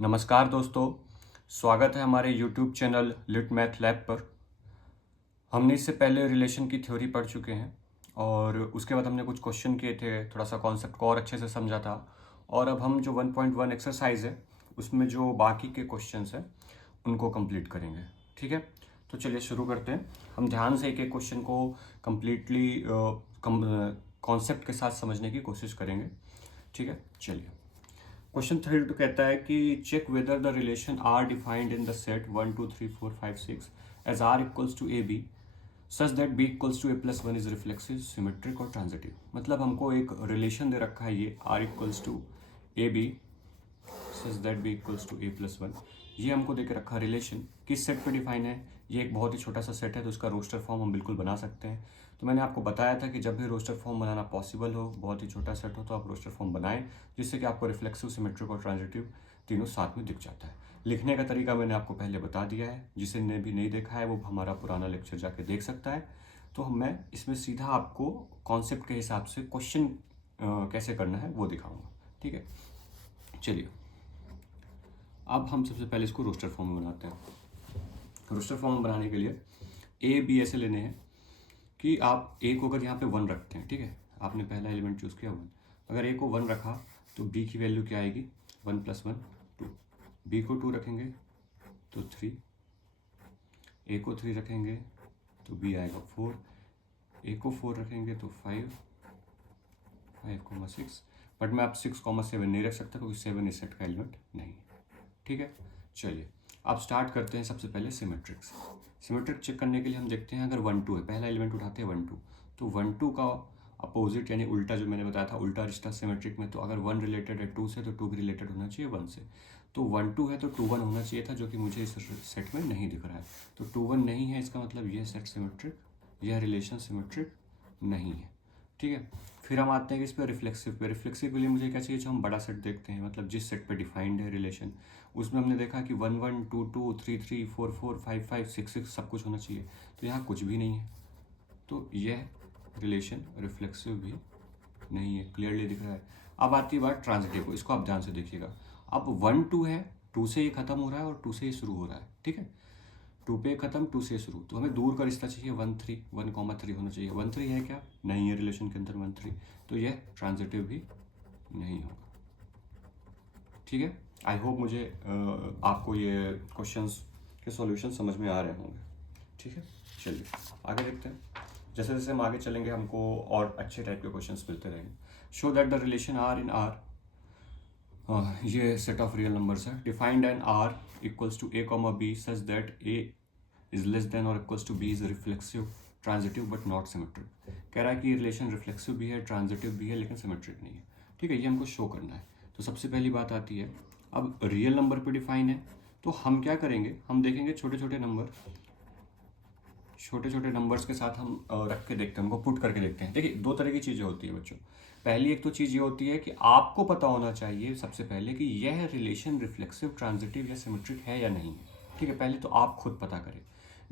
नमस्कार दोस्तों, स्वागत है हमारे YouTube channel lit math lab पर। हमने इससे पहले रिलेशन की थ्योरी पढ़ चुके हैं और उसके बाद हमने कुछ क्वेश्चन किए थे, थोड़ा सा कॉन्सेप्ट को और अच्छे से समझा था। और अब हम जो 1.1 एक्सरसाइज है उसमें जो बाकी के क्वेश्चंस हैं उनको कंप्लीट करेंगे। ठीक है, तो चलिए शुरू करते हैं। हम ध्यान से एक एक क्वेश्चन को कम्प्लीटली कॉन्सेप्ट के साथ समझने की कोशिश करेंगे। ठीक है, चलिए। क्वेश्चन 3 तो कहता है कि check whether the relation R defined in the set 1 2 3 4 5 6 as R equals to A B such that B equals to A plus one is reflexive symmetric और ट्रांजिटिव। मतलब हमको एक रिलेशन दे रखा है, ये R equals to A B such that B equals to A plus one. ये हमको दे के रखा रिलेशन किस सेट पे डिफाइन है। ये एक बहुत ही छोटा सा सेट है, तो उसका रोस्टर फॉर्म हम बिल्कुल बना सकते हैं। तो मैंने आपको बताया था कि जब भी रोस्टर फॉर्म बनाना पॉसिबल हो, बहुत ही छोटा सेट हो, तो आप रोस्टर फॉर्म बनाएं, जिससे कि आपको रिफ्लेक्सिव, सिमेट्रिक और ट्रांजिटिव तीनों साथ में दिख जाता है। लिखने का तरीका मैंने आपको पहले बता दिया है, जिसे ने भी नहीं देखा है वो हमारा पुराना लेक्चर जाके देख सकता है। तो मैं इसमें सीधा आपको कॉन्सेप्ट के हिसाब से क्वेश्चन कैसे करना है वो दिखाऊंगा। ठीक है, चलिए। अब हम सबसे पहले इसको रोस्टर फॉर्म में बनाते हैं। रोस्टर फॉर्म बनाने के लिए ए बी ऐसे लेने हैं कि आप ए को अगर यहाँ पे 1 रखते हैं, ठीक है, आपने पहला एलिमेंट चूज़ किया 1, अगर ए को 1 रखा तो बी की वैल्यू क्या आएगी, 1 + 1 2। बी को 2 रखेंगे तो 3, ए को 3 रखेंगे तो बी आएगा 4, ए को 4 रखेंगे तो 5 6। बट मैं आप 6,7 नहीं रख सकता क्योंकि 7 इस सेट का एलिमेंट नहीं है। ठीक है, चलिए अब स्टार्ट करते हैं सबसे पहले सिमेट्रिक से। सिमेट्रिक चेक करने के लिए हम देखते हैं, अगर 1 2 है, पहला एलिमेंट उठाते हैं 1 2, तो 1 2 का अपोजिट यानी उल्टा, जो मैंने बताया था उल्टा रिश्ता सिमेट्रिक में, तो अगर 1 रिलेटेड है 2 से तो 2 भी रिलेटेड होना चाहिए 1 से। तो 1 2 है तो 2 1 होना चाहिए था, जो कि मुझे इस सेट में नहीं दिख रहा है। तो 2 1 नहीं है, इसका मतलब यह सेट सिमेट्रिक, यह रिलेशन सिमेट्रिक नहीं है। ठीक है, फिर हम आते हैं कि इस पर रिफ्लेक्सिव पे। रिफ्लेक्सिव के लिए मुझे क्या चाहिए, जो हम बड़ा सेट देखते हैं, मतलब जिस सेट पे डिफाइंड है रिलेशन, उसमें हमने देखा कि 1 1 2 2 3 3 4 4 5 5 6 6 सब कुछ होना चाहिए। तो यहाँ कुछ भी नहीं है, तो यह रिलेशन रिफ्लेक्सिव भी नहीं है, क्लियरली दिख रहा है। अब आती है बात ट्रांजिटिव को, इसको आप ध्यान से देखिएगा। अब 1 2 है, 2 से ये खत्म हो रहा है और 2 से ये शुरू हो रहा है। ठीक है, 2 पे खत्म 2 से शुरू, तो हमें दूर का रिश्ता चाहिए 1 3 1,3 होना चाहिए। 1 3 है क्या, नहीं है रिलेशन के अंदर 1 3, तो यह ट्रांजिटिव भी नहीं होगा। ठीक है, आई होप मुझे आपको ये क्वेश्चंस के सॉल्यूशन समझ में आ रहे होंगे। ठीक है, चलिए आगे देखते हैं। जैसे जैसे हम आगे चलेंगे हमको और अच्छे टाइप के क्वेश्चंस मिलते रहेंगे। Show that the relation R in R, ये सेट ऑफ रियल नंबर्स है, defined in R equals to A comma B such that A is less than और equals to B is reflexive transitive but not symmetric. कह रहा है कि ये relation reflexive भी है, ट्रांजिटिव भी है, लेकिन सिमेट्रिक नहीं है। ठीक है, ये हमको शो करना है। तो सबसे पहली बात आती है, अब रियल नंबर पे डिफाइन है, तो हम क्या करेंगे, हम देखेंगे छोटे छोटे नंबर, छोटे छोटे नंबर्स के साथ हम रख के देखते हैं, उनको पुट करके देखते हैं। देखिए, दो तरह की चीज़ें होती है बच्चों। पहली एक तो चीज़ ये होती है कि आपको पता होना चाहिए सबसे पहले कि यह रिलेशन रिफ्लेक्सिव, ट्रांजिटिव या सिमेट्रिक है या नहीं है। ठीक है, पहले तो आप खुद पता करें।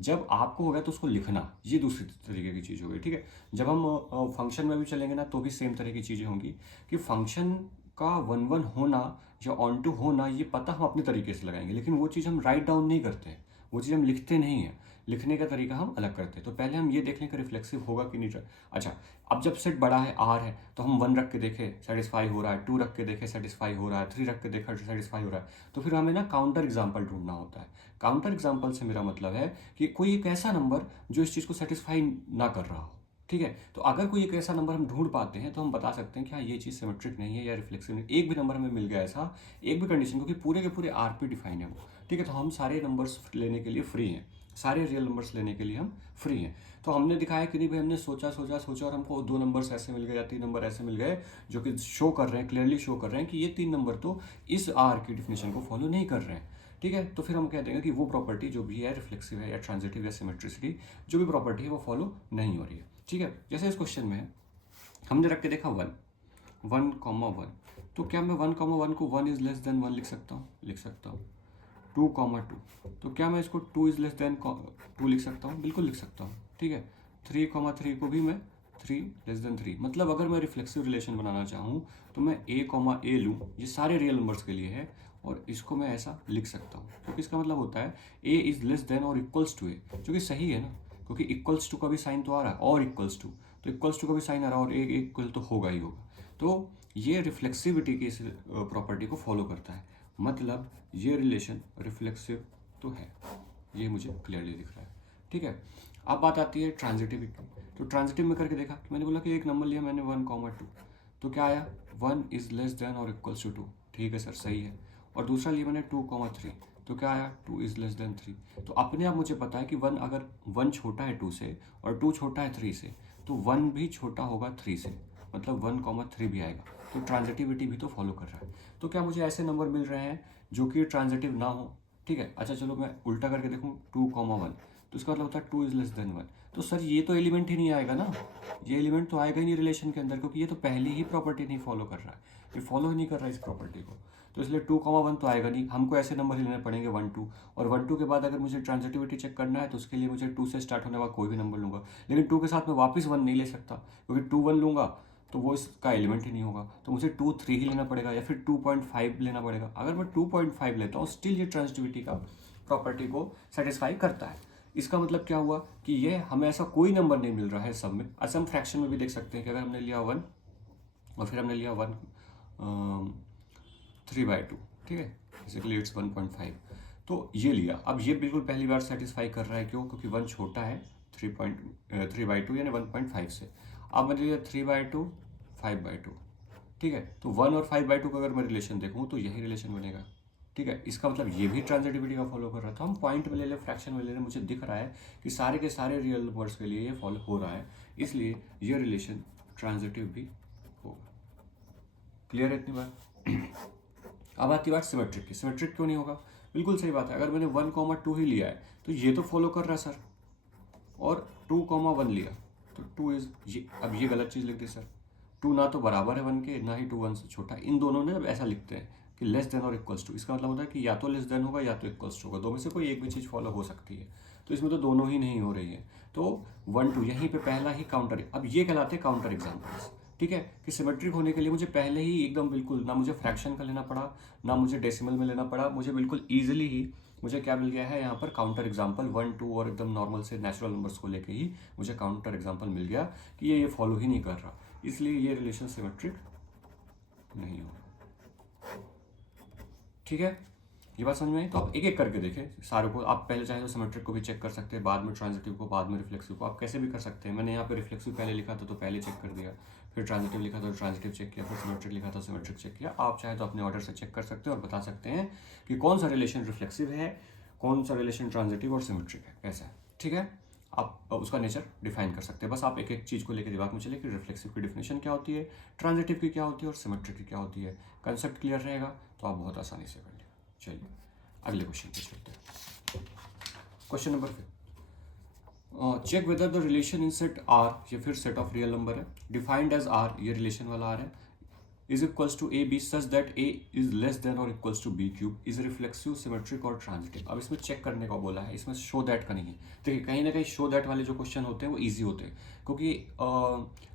जब आपको हो गया तो उसको लिखना, ये दूसरी तरीके की चीज़ हो गई। ठीक है, जब हम फंक्शन में भी चलेंगे ना तो भी सेम तरह की चीज़ें होंगी कि फंक्शन का 1 1 होना या ऑन टू होना, ये पता हम अपने तरीके से लगाएंगे, लेकिन वो चीज़ हम राइट डाउन नहीं करते हैं, वो चीज़ हम लिखते नहीं हैं। लिखने का तरीका हम अलग करते हैं। तो पहले हम ये देख लें कि रिफ्लेक्सिव होगा कि नहीं। अच्छा, अब जब सेट बड़ा है आर है, तो हम 1 रख के देखें सेटिस्फाई हो रहा है, 2 रख के देखें सेटिस्फाई हो रहा है, 3 रख के देखा सेटिस्फाई हो रहा है, तो फिर हमें ना काउंटर एग्जाम्पल ढूंढना होता है। काउंटर एग्जाम्पल से मेरा मतलब है कि कोई एक ऐसा नंबर जो इस चीज़ को सेटिस्फाई ना कर रहा हो। ठीक है, तो अगर कोई एक ऐसा नंबर हम ढूंढ पाते हैं तो हम बता सकते हैं कि हाँ ये चीज़ सिमेट्रिक नहीं है या रिफ्लेक्सिव नहीं। एक भी नंबर हमें मिल गया ऐसा, एक भी कंडीशन, क्योंकि पूरे के पूरे आर पे डिफाइन है वो। ठीक है, तो हम सारे नंबर्स लेने के लिए फ्री हैं, सारे रियल नंबर्स लेने के लिए हम फ्री हैं। तो हमने दिखाया कि नहीं भाई, हमने सोचा सोचा सोचा और हमको 2 नंबर्स ऐसे मिल गए या 3 नंबर ऐसे मिल गए जो कि शो कर रहे हैं, क्लियरली शो कर रहे हैं कि ये 3 नंबर तो इस आर की डिफिनेशन को फॉलो नहीं कर रहे हैं। ठीक है, तो फिर हम कह देंगे कि वो प्रॉपर्टी जो भी है, रिफ्लेक्सिव है या ट्रांजिटिव या सिमेट्रिसिटी, जो भी प्रॉपर्टी है वो फॉलो नहीं हो रही है। ठीक है, जैसे इस क्वेश्चन में है, हमने रख के देखा 1 1,1, तो क्या मैं 1,1 को 1 इज लेस देन 1 लिख सकता हूँ? लिख सकता हूँ। 2,2, तो क्या मैं इसको 2 इज लेस देन 2 लिख सकता हूँ? बिल्कुल लिख सकता हूँ। ठीक है, 3,3 को भी मैं 3 मतलब अगर मैं रिफ्लेक्सिव रिलेशन बनाना चाहूँ तो मैं a, लूँ, ये सारे रियल नंबर्स के लिए है, और इसको मैं ऐसा लिख सकता हूँ, क्योंकि इसका मतलब होता है a इज लेस देन और इक्वल्स टू a, जो कि सही है ना, क्योंकि इक्वल्स टू का भी साइन तो आ रहा है और इक्वल्स टू, तो इक्वल्स टू का भी साइन आ रहा है और a इक्वल तो होगा ही होगा। तो ये रिफ्लेक्सिविटी की इस प्रॉपर्टी को फॉलो करता है, मतलब ये रिलेशन रिफ्लेक्सिव तो है, ये मुझे क्लियरली दिख रहा है। ठीक है, अब बात आती है ट्रांजिटिविटी। तो ट्रांजिटिव में करके देखा, मैंने बोला कि एक नंबर लिया मैंने 1, 2, तो क्या आया 1 इज लेस देन और इक्वल्स टू 2, ठीक है सर सही है। और दूसरा लिया मैंने 2, 3, तो क्या आया 2 इज लेस देन 3। तो अपने आप मुझे पता है कि 1 अगर 1 छोटा है 2 से और 2 छोटा है 3 से, तो 1 भी छोटा होगा 3 से, मतलब 1, 3 भी आएगा। तो ट्रांजिटिविटी भी तो फॉलो कर रहा है। तो क्या मुझे ऐसे नंबर मिल रहे हैं जो कि ट्रांजिटिव ना हो? ठीक है, अच्छा चलो मैं उल्टा करके देखूँ 2, 1, तो इसका मतलब होता है 2 इज लेस देन 1। तो सर ये तो एलिमेंट ही नहीं आएगा ना, ये एलिमेंट तो आएगा ही नहीं रिलेशन के अंदर, क्योंकि ये तो पहली ही प्रॉपर्टी नहीं फॉलो कर रहा है, ये फॉलो ही नहीं कर रहा है इस प्रॉपर्टी को। तो इसलिए 2, 1 तो आएगा नहीं, हमको ऐसे नंबर ही लेने पड़ेंगे 1, 2, और 1, 2 के बाद अगर मुझे ट्रांजिटिविटी चेक करना है तो उसके लिए मुझे 2 से स्टार्ट होने वाला कोई भी नंबर लूँगा, लेकिन 2 के साथ मैं वापस 1 नहीं ले सकता, क्योंकि 2, 1 लूँगा तो वो इसका एलिमेंट ही नहीं होगा, तो मुझे 2, 3 ही लेना पड़ेगा या फिर 2.5 लेना पड़ेगा। अगर मैं 2.5 लेता हूँ स्टिल ये ट्रांजिटिविटी का प्रॉपर्टी को सेटिस्फाई करता है। इसका मतलब क्या हुआ कि ये हमें ऐसा कोई नंबर नहीं मिल रहा है सब में। अच्छा हम फ्रैक्शन में भी देख सकते हैं कि अगर हमने लिया 1 और फिर हमने लिया 3/2, ठीक है, बेसिकली इट्स 1.5, तो ये लिया। अब ये बिल्कुल पहली बार सेटिस्फाई कर रहा है, क्यों? क्योंकि 1 छोटा है 3/2 यानी 1.5 से। अब मैंने लिया 3/2, 5/2, ठीक है, तो 1 और 5/2 का अगर मैं रिलेशन देखूँ तो यही रिलेशन बनेगा। ठीक है, इसका मतलब ये भी ट्रांजिटिविटी का फॉलो कर रहा था। हम पॉइंट में ले लें, फ्रैक्शन में ले लें, मुझे दिख रहा है कि सारे के सारे रियल नंबर्स के लिए ये फॉलो हो रहा है, इसलिए ये रिलेशन ट्रांजिटिव भी होगा। क्लियर है इतनी बात? अब आती बात सिमेट्रिक की। सिमेट्रिक क्यों नहीं होगा? बिल्कुल सही बात है, अगर मैंने 1, 2 ही लिया है तो ये तो फॉलो कर रहा है सर, और 2, 1 लिया तो 2 इज ये, अब ये गलत चीज़ लिख दी सर, 2 ना तो बराबर है 1 के, ना ही 2 1 से छोटा। इन दोनों ने अब ऐसा लिखते हैं कि लेस देन और इक्वल्स टू, इसका मतलब होता है कि या तो लेस देन होगा या तो इक्वल्स टू होगा, दो में से कोई एक भी चीज़ फॉलो हो सकती है। तो इसमें तो दोनों ही नहीं हो रही है, तो 1, 2 यहीं पे पहला ही काउंटर। अब ये कहलाते हैं काउंटर एग्जाम्पल्स। ठीक है, कि सिमेट्रिक होने के लिए मुझे पहले ही एकदम बिल्कुल, ना मुझे फ्रैक्शन का लेना पड़ा ना मुझे डेसिमल में लेना पड़ा, मुझे बिल्कुल ईजिली ही मुझे क्या मिल गया है यहाँ पर काउंटर एग्जाम्पल 1, 2 और एकदम नॉर्मल से नेचुरल नंबर्स को लेके ही मुझे काउंटर एग्जाम्पल मिल गया कि ये फॉलो ही नहीं कर रहा, इसलिए ये रिलेशन सिमेट्रिक नहीं होगा। ठीक है, ये बात समझ में आई? तो आप एक एक करके देखें सारों को। आप पहले चाहे तो सिमेट्रिक को भी चेक कर सकते हैं, बाद में ट्रांजिटिव को, बाद में रिफ्लेक्सिव को, आप कैसे भी कर सकते हैं। मैंने यहाँ पे रिफ्लेक्सिव पहले लिखा था तो पहले चेक कर दिया, फिर ट्रांजिटिव लिखा था तो ट्रांजिटिव चेक किया, फिर सिमेट्रिक लिखा था सिमेट्रिक चेक किया। आप चाहे तो अपने ऑर्डर से चेक कर सकते हैं और बता सकते हैं कि कौन सा रिलेशन रिफ्लेक्सिव है, कौन सा रिलेशन ट्रांजिटिव और सिमेट्रिक है, ऐसा है। ठीक है, आप उसका नेचर डिफाइन कर सकते हैं। बस आप एक एक चीज़ को लेकर दिमाग में चले कि रिफ्लेक्सिव की डिफिनेशन क्या होती है, ट्रांजिटिव की क्या होती है और सिमेट्रिक की क्या होती है। कंसेप्ट क्लियर रहेगा तो आप बहुत आसानी से कर लेंगे। चलिए अगले क्वेश्चन पे चलते हैं। Question number 5, check whether the relation in set R, ये फिर सेट ऑफ रियल नंबर है, डिफाइंड एज आर, ये रिलेशन वाला आर है, is equals to A B such that A is less than और equals to B cube, is reflexive, symmetric और transitive. अब इसमें चेक करने का बोला है, इसमें शो दैट का नहीं है। देखिए कहीं ना कहीं शो दैट वाले जो क्वेश्चन होते हैं वो ईजी होते हैं, क्योंकि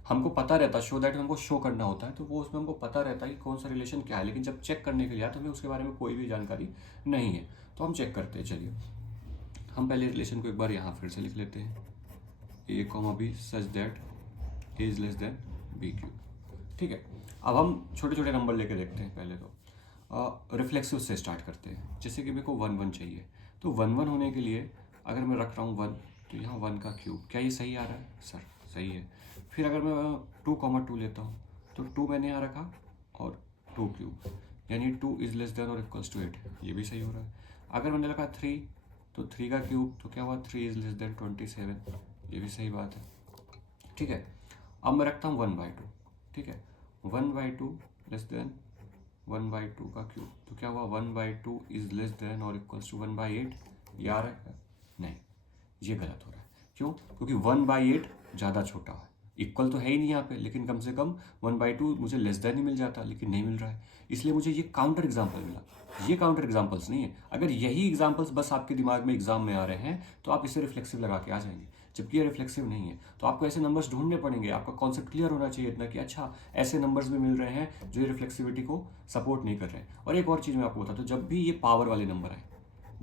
हमको पता रहता है शो दैट में हमको शो करना होता है, तो वो उसमें हमको पता रहता है कि कौन सा रिलेशन क्या है, लेकिन जब चेक करने के लिए तो हमें उसके बारे में कोई भी जानकारी नहीं है, तो हम चेक करते हैं। चलिए हम पहले रिलेशन को एक बार यहाँ फिर से लिख लेते हैं, A comma B such that A is less than B cube. ठीक है, अब हम छोटे छोटे नंबर लेके देखते हैं। पहले तो रिफ्लेक्सिव से स्टार्ट करते हैं। जैसे कि मेरे को 1, 1 चाहिए, तो 1, 1 होने के लिए अगर मैं रख रहा हूँ 1, तो यहाँ 1 का क्यूब, क्या ये सही आ रहा है सर? सही है। फिर अगर मैं 2, 2 लेता हूँ तो 2 मैंने यहाँ रखा और 2 क्यूब, यानी 2 इज लेस देन और इक्वल्स टू 8, ये भी सही हो रहा है। अगर मैंने रखा 3, तो 3 का क्यूब, तो क्या हुआ 3 इज लेस देन 27, ये भी सही बात है। ठीक है, अब मैं रखता हूँ 1/2, ठीक है, 1/2 लेस देन 1/2 का क्यूब, तो क्या हुआ 1/2 इज लेस देन और इक्वल्स टू 1/8, ये आ रहा है? नहीं, ये गलत हो रहा है। क्यों? क्योंकि 1/8 ज़्यादा छोटा है, इक्वल तो है ही नहीं यहाँ पे, लेकिन कम से कम 1/2 मुझे लेस देन ही मिल जाता, लेकिन नहीं मिल रहा है, इसलिए मुझे ये काउंटर एग्जाम्पल मिला। ये काउंटर एग्जाम्पल्स नहीं है। अगर यही एग्जाम्पल्स बस आपके दिमाग में एग्जाम में आ रहे हैं तो आप इसे रिफ्लेक्सिव लगा के आ जाएंगे। जबकि ये रिफ्लेक्सिव नहीं है। तो आपको ऐसे नंबर्स ढूंढने पड़ेंगे, आपका कॉन्सेप्ट क्लियर होना चाहिए इतना कि अच्छा ऐसे नंबर्स भी मिल रहे हैं जो ये रिफ्लेक्सिविटी को सपोर्ट नहीं कर रहे हैं। और एक और चीज़ मैं आपको बताता हूँ, जब भी ये पावर वाले नंबर आए,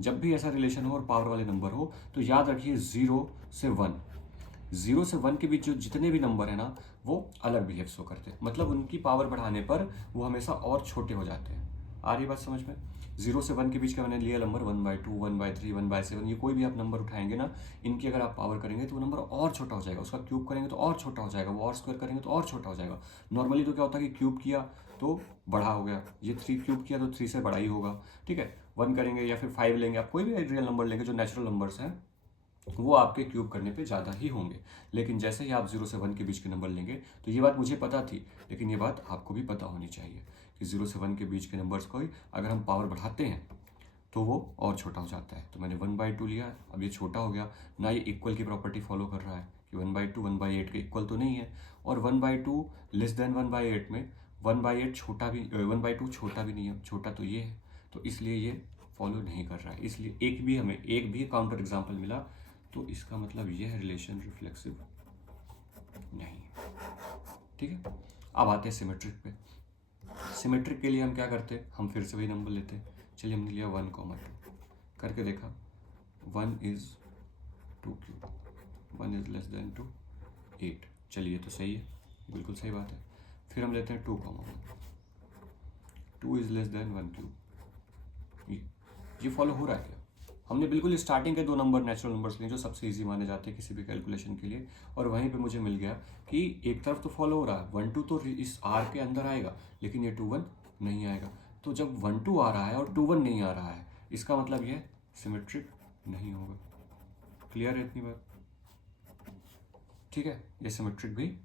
जब भी ऐसा रिलेशन हो और पावर वाले नंबर हो, तो याद रखिए 0 से 1, 0 से 1 के बीच जो जितने भी नंबर है ना वो अलग बिहेव शो करते हैं, मतलब उनकी पावर बढ़ाने पर वो हमेशा और छोटे हो जाते हैं। आ रही बात समझ में? 0 से 1 के बीच का मैंने लिया नंबर 1/2, 1/3, 1/7, ये कोई भी आप नंबर उठाएंगे ना, इनकी अगर आप पावर करेंगे तो वो नंबर और छोटा हो जाएगा, उसका क्यूब करेंगे तो और छोटा हो जाएगा, वो और स्क्वायर करेंगे तो और छोटा हो जाएगा। नॉर्मली तो क्या होता है कि क्यूब किया तो बड़ा हो गया, ये 3 क्यूब किया तो 3 से बड़ा ही होगा, ठीक है। 1 करेंगे या फिर 5 लेंगे, आप कोई भी रियल नंबर लेंगे जो नेचुरल नंबर्स हैं वो आपके क्यूब करने पे ज़्यादा ही होंगे। लेकिन जैसे ही आप 0 से 1 के बीच के नंबर लेंगे, तो ये बात मुझे पता थी, लेकिन ये बात आपको भी पता होनी चाहिए कि 0 से 1 के बीच के नंबर्स को अगर हम पावर बढ़ाते हैं तो वो और छोटा हो जाता है। तो मैंने 1/2 लिया, अब ये छोटा हो गया ना, ये इक्वल की प्रॉपर्टी फॉलो कर रहा है कि 1/2 1/8 के इक्वल तो नहीं है, और 1/2 लेस देन 1/8 में 1/8 छोटा भी 1/2 छोटा भी नहीं है, छोटा तो ये है, तो इसलिए ये फॉलो नहीं कर रहा है। इसलिए एक भी काउंटर एग्जाम्पल मिला तो इसका मतलब यह रिलेशन रिफ्लेक्सिव नहीं है, ठीक है। अब आते हैं सिमेट्रिक पे। सिमेट्रिक के लिए हम क्या करते हैं, हम फिर से वही नंबर लेते हैं। चलिए हमने लिया 1,2 करके देखा, 1 is 2 cube, 1 is less than 2, 8। चलिए तो सही है, बिल्कुल सही बात है। फिर हम लेते हैं 2,1, 2 is less than 1 क्यूब। ये फॉलो हो रहा है क्या? हमने बिल्कुल स्टार्टिंग के 2 नंबर नेचुरल नंबर्स लिए जो सबसे इजी माने जाते हैं किसी भी कैलकुलेशन के लिए, और वहीं पे मुझे मिल गया कि एक तरफ तो फॉलो हो रहा है, 1 2 तो इस आर के अंदर आएगा, लेकिन ये 2 1 नहीं आएगा। तो जब 1 2 आ रहा है और 2 1 नहीं आ रहा है, इसका मतलब ये सिमेट्रिक नहीं होगा। क्लियर है इतनी बात? ठीक है, ये सिमेट्रिक भी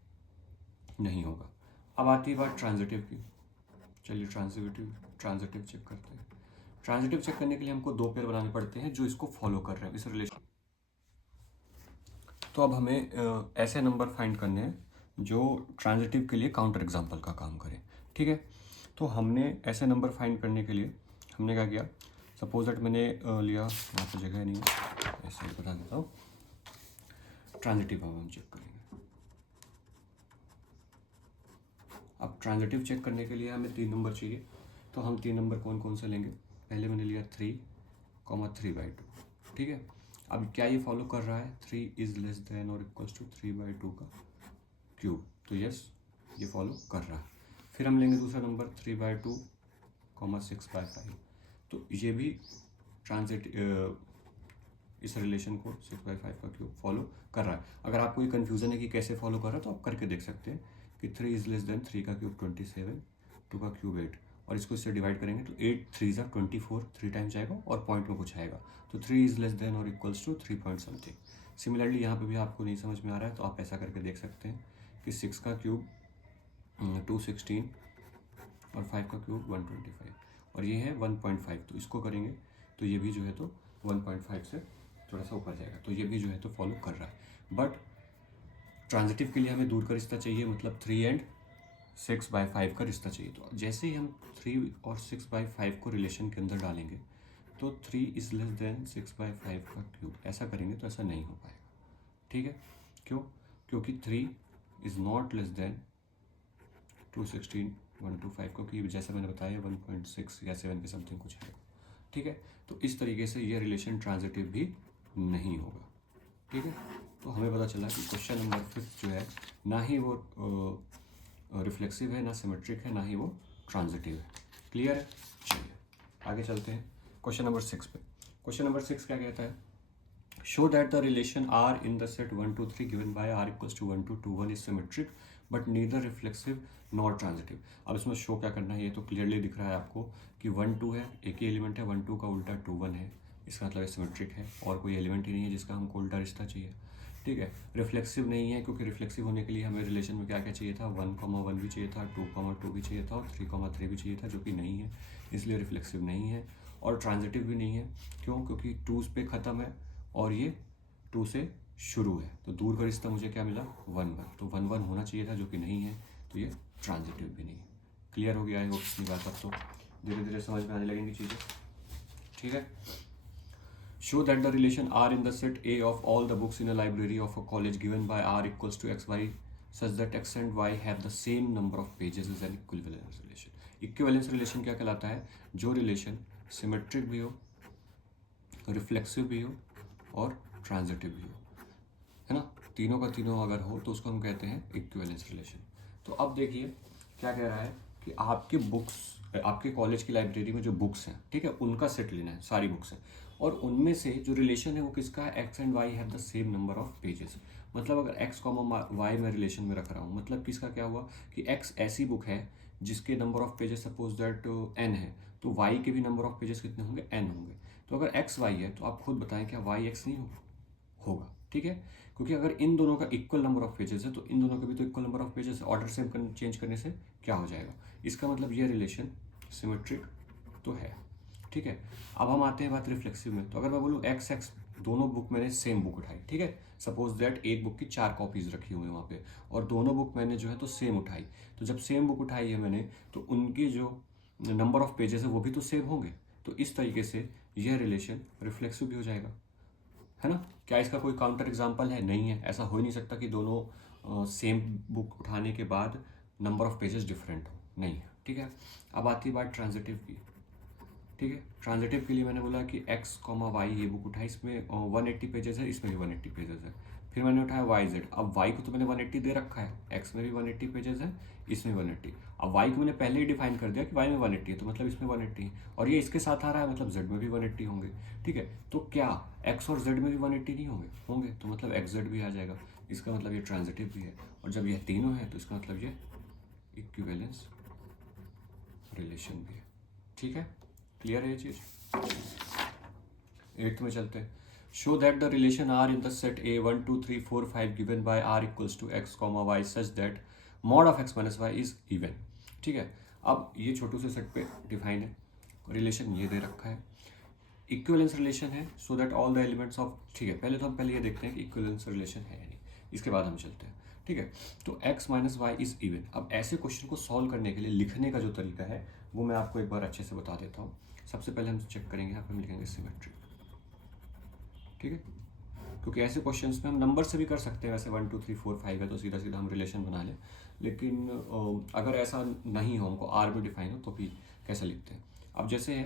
नहीं होगा। अब आती है बात ट्रांजिटिव की। चलिए ट्रांजिटिव चेक करते हैं। ट्रांजिटिव चेक करने के लिए हमको 2 पेयर बनाने पड़ते हैं जो इसको फॉलो कर रहे हैं, इस रिलेशन। तो अब हमें ऐसे नंबर फाइंड करने हैं जो ट्रांजिटिव के लिए काउंटर एग्जाम्पल का काम करें, ठीक है। तो हमने ऐसे नंबर फाइंड करने के लिए हमने क्या किया, सपोज दैट मैंने लिया, यहाँ पर जगह नहीं है, ऐसे ही बता देता हूँ। ट्रांजिटिव अब हम चेक करेंगे। अब ट्रांजिटिव चेक करने के लिए हमें 3 नंबर चाहिए, तो हम 3 नंबर कौन कौन से लेंगे। पहले मैंने लिया 3,3/2, ठीक है। अब क्या ये फॉलो कर रहा है, 3 इज लेस देन और इक्वल्स टू 3/2 का क्यूब, तो यस ये फॉलो कर रहा है। फिर हम लेंगे दूसरा नंबर 3/2, 6/5, तो ये भी इस रिलेशन को 6/5 का क्यूब फॉलो कर रहा है। अगर आपको ये कन्फ्यूजन है कि कैसे फॉलो कर रहा है, तो आप करके देख सकते हैं कि 3 इज लेस देन 3 का क्यूब 27, 2 का क्यूब 8, और इसको इससे डिवाइड करेंगे तो 8 3 ज़ा 24, 3 टाइम्स जाएगा और पॉइंट में कुछ आएगा, तो 3 इज लेस देन और equals to 3 point something. Similarly यहाँ पे भी आपको नहीं समझ में आ रहा है तो आप ऐसा करके देख सकते हैं कि 6 का क्यूब 216 और 5 का क्यूब 125, और ये है 1.5, तो इसको करेंगे तो ये भी जो है तो 1.5 से थोड़ा सा ऊपर जाएगा, तो ये भी जो है तो फॉलो कर रहा है। बट ट्रांजिटिव के लिए हमें दूर का रिश्ता चाहिए, मतलब 3 एंड 6/5 का रिश्ता चाहिए। तो जैसे ही हम 3 और 6/5 को रिलेशन के अंदर डालेंगे तो 3 इज लेस देन 6/5 का क्यूब, ऐसा करेंगे तो ऐसा नहीं हो पाएगा, ठीक है। क्यों? क्योंकि 3 इज नॉट लेस देन 216, 125, क्योंकि जैसे मैंने बताया 1.6 या 7 के समथिंग कुछ है, ठीक है। तो इस तरीके से ये रिलेशन ट्रांजिटिव भी नहीं होगा, ठीक है। तो हमें पता चला कि क्वेश्चन नंबर 5 जो है ना ही वो रिफ्लेक्सिव है, ना सिमेट्रिक है, ना ही वो ट्रांजिटिव है। क्लियर है? चलिए आगे चलते हैं क्वेश्चन नंबर 6 पे। क्वेश्चन नंबर 6 क्या कहता है, show that the relation R in the set 1 2 3 given by R equals to 1 2 2 1 is symmetric but neither reflexive not transitive. अब इसमें शो क्या करना है, ये तो क्लियरली दिख रहा है आपको कि 1 2 है, एक ही एलिमेंट है, 1 2 का उल्टा 2 1 है, इसका मतलब सिमेट्रिक है, और कोई एलिमेंट ही नहीं है जिसका हमको उल्टा रिश्ता चाहिए, ठीक है। रिफ्लेक्सिव नहीं है क्योंकि रिफ्लेक्सिव होने के लिए हमें रिलेशन में क्या क्या चाहिए था, 1,1 भी चाहिए था, 2,2 भी चाहिए था, और 3,3 भी चाहिए था, जो कि नहीं है, इसलिए रिफ्लेक्सिव नहीं है। और ट्रांजिटिव भी नहीं है, क्यों? क्योंकि 2 पे ख़त्म है और ये 2 से शुरू है, तो दूर का रिश्ता मुझे क्या मिला, 1 1, तो 1 1 होना चाहिए था, जो कि नहीं है, तो ये ट्रांजिटिव भी नहीं है। क्लियर हो गया है? इतनी बात अब तो धीरे धीरे समझ में आने लगेंगी चीज़ें, ठीक है। Show that the relation R in the set A of all the books in a library of a college given by R equals to XY such that X and Y have the same number of pages is an equivalence relation. Equivalence relation क्या कहलाता है? जो relation symmetric भी हो, reflexive भी हो और transitive भी हो, है ना, तीनों का तीनों अगर हो तो उसको हम कहते हैं इक्विवेलेंस रिलेशन। तो अब देखिए क्या कह रहा है कि आपके बुक्स, आपके कॉलेज की लाइब्रेरी में जो बुक्स हैं, ठीक है, उनका सेट लेना है, सारी बुक्स हैं, और उनमें से जो रिलेशन है वो किसका है? X and why have the same number of pages. मतलब अगर एक्स कॉमा वाई में रिलेशन में रख रहा हूँ, मतलब किसका क्या हुआ कि एक्स ऐसी बुक है जिसके number of pages suppose that N है, तो वाई के भी नंबर ऑफ पेजेस कितने होंगे? एन होंगे। तो अगर एक्स वाई है तो आप खुद बताएं क्या वाई एक्स नहीं होगा? ठीक है, क्योंकि अगर इन दोनों का इक्वल नंबर ऑफ पेजेस है तो इन दोनों के भी तो इक्वल नंबर ऑफ पेजेस है। ऑर्डर सेम चेंज करने से क्या हो जाएगा? इसका मतलब ये रिलेशन सिमेट्रिक तो है। ठीक है, अब हम आते हैं बात रिफ्लेक्सिव में। तो अगर मैं बोलूँ एक्स एक्स, दोनों बुक मैंने सेम बुक उठाई, ठीक है, सपोज दैट एक बुक की 4 कॉपीज रखी हुई है वहाँ पे, और दोनों बुक मैंने जो है तो सेम उठाई। तो जब सेम बुक उठाई है मैंने, तो उनके जो नंबर ऑफ पेजेस है वो भी तो सेम होंगे। तो इस तरीके से यह रिलेशन रिफ्लेक्सिव भी हो जाएगा, है ना। क्या इसका कोई काउंटर एग्जाम्पल है? नहीं है। ऐसा हो ही नहीं सकता कि दोनों सेम बुक उठाने के बाद नंबर ऑफ पेजेस डिफरेंट हो, नहीं है। ठीक है, अब आती है बात ट्रांजिटिव की। ठीक है, ट्रांजिटिव के लिए मैंने बोला कि एक्स कॉमा वाई ये बुक उठाई, इसमें 180 पेजेस है, इसमें भी 180 पेजेस है। फिर मैंने उठाया वाई जेड। अब वाई को तो मैंने 180 दे रखा है, एक्स में भी 180 पेजेस है, इसमें 180। अब वाई को मैंने पहले ही डिफाइन कर दिया कि वाई में 180 है, तो मतलब इसमें 180 है, और ये इसके साथ आ रहा है, मतलब जेड में भी 180 होंगे। ठीक है, तो क्या एक्स और जेड में भी 180 नहीं होंगे? होंगे, तो मतलब एक्स जेड भी आ जाएगा। इसका मतलब ये ट्रांजिटिव भी है, और जब यह तीनों है तो इसका मतलब ये इक्विवेलेंस रिलेशन भी है। ठीक है, क्लियर है ये चीज़? 8th में चलते हैं। Show that the relation R in the set A 1 2 3 4 5 given by R equals to X comma Y such that mod of X minus Y is even. ठीक है, अब ये छोटू से सेट पे डिफाइन है, रिलेशन ये दे रखा है, इक्विवेलेंस रिलेशन है, so that all the elements of. ठीक है, पहले ये देखते हैं कि इक्विवेलेंस रिलेशन है या नहीं, इसके बाद हम चलते हैं। ठीक है, तो x minus Y is even. अब ऐसे क्वेश्चन को सॉल्व करने के लिए लिखने का जो तरीका है वो मैं आपको एक बार अच्छे से बता देता हूँ। सबसे पहले हम चेक करेंगे, यहाँ पे हम लिखेंगे सिमेट्रिक। ठीक है, क्योंकि ऐसे क्वेश्चंस में हम नंबर से भी कर सकते हैं, वैसे 1 2 3 4 5 है तो सीधा सीधा हम रिलेशन बना लें, लेकिन अगर ऐसा नहीं हो, हमको आर में डिफाइन हो, तो भी कैसे लिखते हैं। अब जैसे है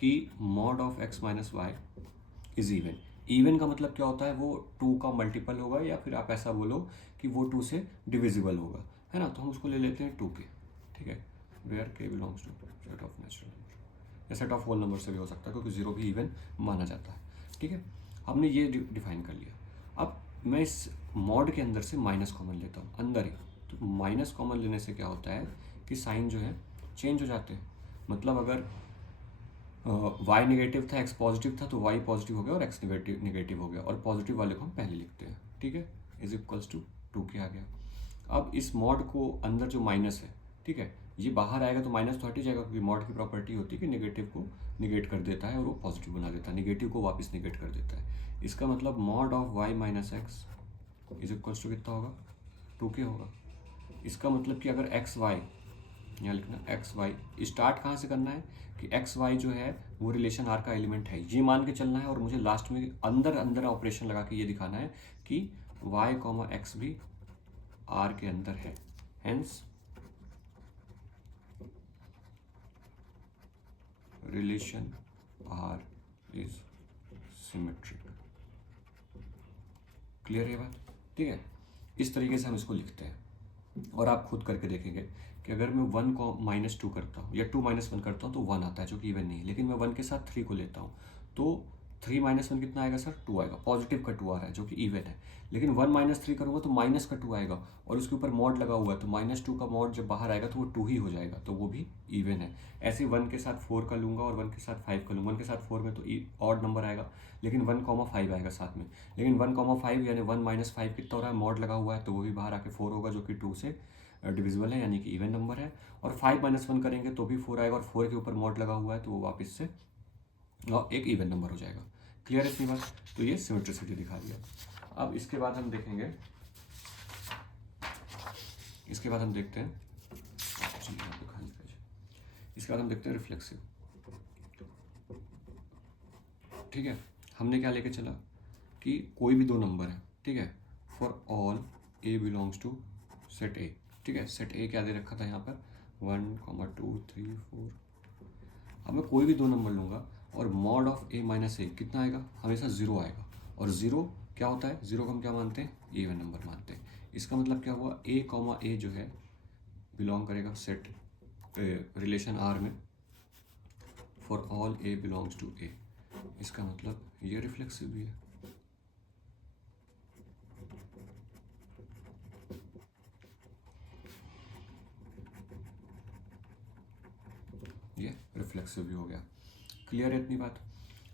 कि mod of X minus Y is even. Even का मतलब क्या होता है? वो 2 का मल्टीपल होगा, या फिर आप ऐसा बोलो कि वो 2 से डिविजिबल होगा, है ना। तो हम उसको ले लेते हैं 2 के। ठीक है, where K belongs to set of natural number, या सेट ऑफ होल नंबर से भी हो सकता है, क्योंकि 0 भी इवन माना जाता है। ठीक है, हमने ये डिफाइन कर लिया। अब मैं इस मॉड के अंदर से माइनस कॉमन लेता हूँ अंदर ही। तो माइनस कॉमन लेने से क्या होता है कि साइन जो है चेंज हो जाते हैं। मतलब अगर y नेगेटिव था, x पॉजिटिव था, तो y पॉजिटिव हो गया और x नेगेटिव हो गया, और पॉजिटिव वाले को हम पहले लिखते हैं। ठीक है, इज इक्वल्स टू 2 के आ गया। अब इस मॉड को अंदर जो माइनस है, ठीक है, ये बाहर आएगा तो माइनस तो हट ही जाएगा, क्योंकि मॉड की प्रॉपर्टी होती है कि नेगेटिव को निगेट कर देता है और वो पॉजिटिव बना देता है, नेगेटिव को वापस निगेट कर देता है। इसका मतलब mod of y minus X is equals to कितना होगा? 2 के होगा। इसका मतलब कि अगर एक्स वाई, यहाँ लिखना एक्स वाई, स्टार्ट कहाँ से करना है कि एक्स वाई जो है वो रिलेशन आर का एलिमेंट है, ये मान के चलना है, और मुझे लास्ट में अंदर अंदर ऑपरेशन लगा के ये दिखाना है कि वाई कॉमा एक्स भी आर के अंदर है, hence relation R is symmetric. Clear है बात? ठीक है, इस तरीके से हम इसको लिखते हैं, और आप खुद करके देखेंगे कि अगर मैं 1 को -2 करता हूँ या 2 - 1 करता हूँ तो 1 आता है, जो कि इवन नहीं है। लेकिन मैं 1 के साथ 3 को लेता हूँ तो 3 - 1 कितना आएगा सर? 2 आएगा। पॉजिटिव का 2 आ रहा है जो कि इवन है। लेकिन 1 - 3 करूँगा तो माइनस का 2 आएगा, और उसके ऊपर मॉड लगा हुआ है, तो -2 का मॉड जब बाहर आएगा तो वो 2 ही हो जाएगा, तो वो भी इवन है। ऐसे 1 के साथ 4 का लूँगा और 1 के साथ 5 का लूँगा। 1 के साथ 4 में तो ऑड नंबर आएगा, लेकिन 1,5 आएगा साथ में। लेकिन 1,5 यानी 1 - 5 कितना हो रहा है? मॉड लगा हुआ है, तो वो भी बाहर आके 4 होगा, जो कि 2 से डिविजिबल है, यानी कि इवन नंबर है। और 5 - 1 करेंगे तो भी 4 आएगा, और 4 के ऊपर मॉड लगा हुआ है, तो वो वापस से एक इवन नंबर हो जाएगा। क्लियर है इतनी बात? तो ये सिमेट्रिसिटी दिखा दिया। अब इसके बाद हम देखेंगे, इसके बाद हम देखते हैं इसके बाद हम देखते हैं रिफ्लेक्सिव। ठीक है, हमने क्या लेके चला कि कोई भी दो नंबर है, ठीक है, for all A belongs to set A, ठीक है, सेट ए क्या दे रखा था यहाँ पर 1, 2, 3, 4। अब मैं कोई भी दो नंबर लूँगा और मॉड ऑफ ए माइनस ए कितना आएगा, हमेशा ज़ीरो आएगा, और ज़ीरो क्या होता है, ज़ीरो को हम क्या मानते हैं, इवन नंबर मानते हैं। इसका मतलब क्या हुआ, ए कॉमा ए जो है बिलोंग करेगा सेट रिलेशन आर में for all A belongs to A. इसका मतलब ये रिफ्लेक्सिव भी है। ये रिफ्लेक्सिव भी हो गया। क्लियर है इतनी बात।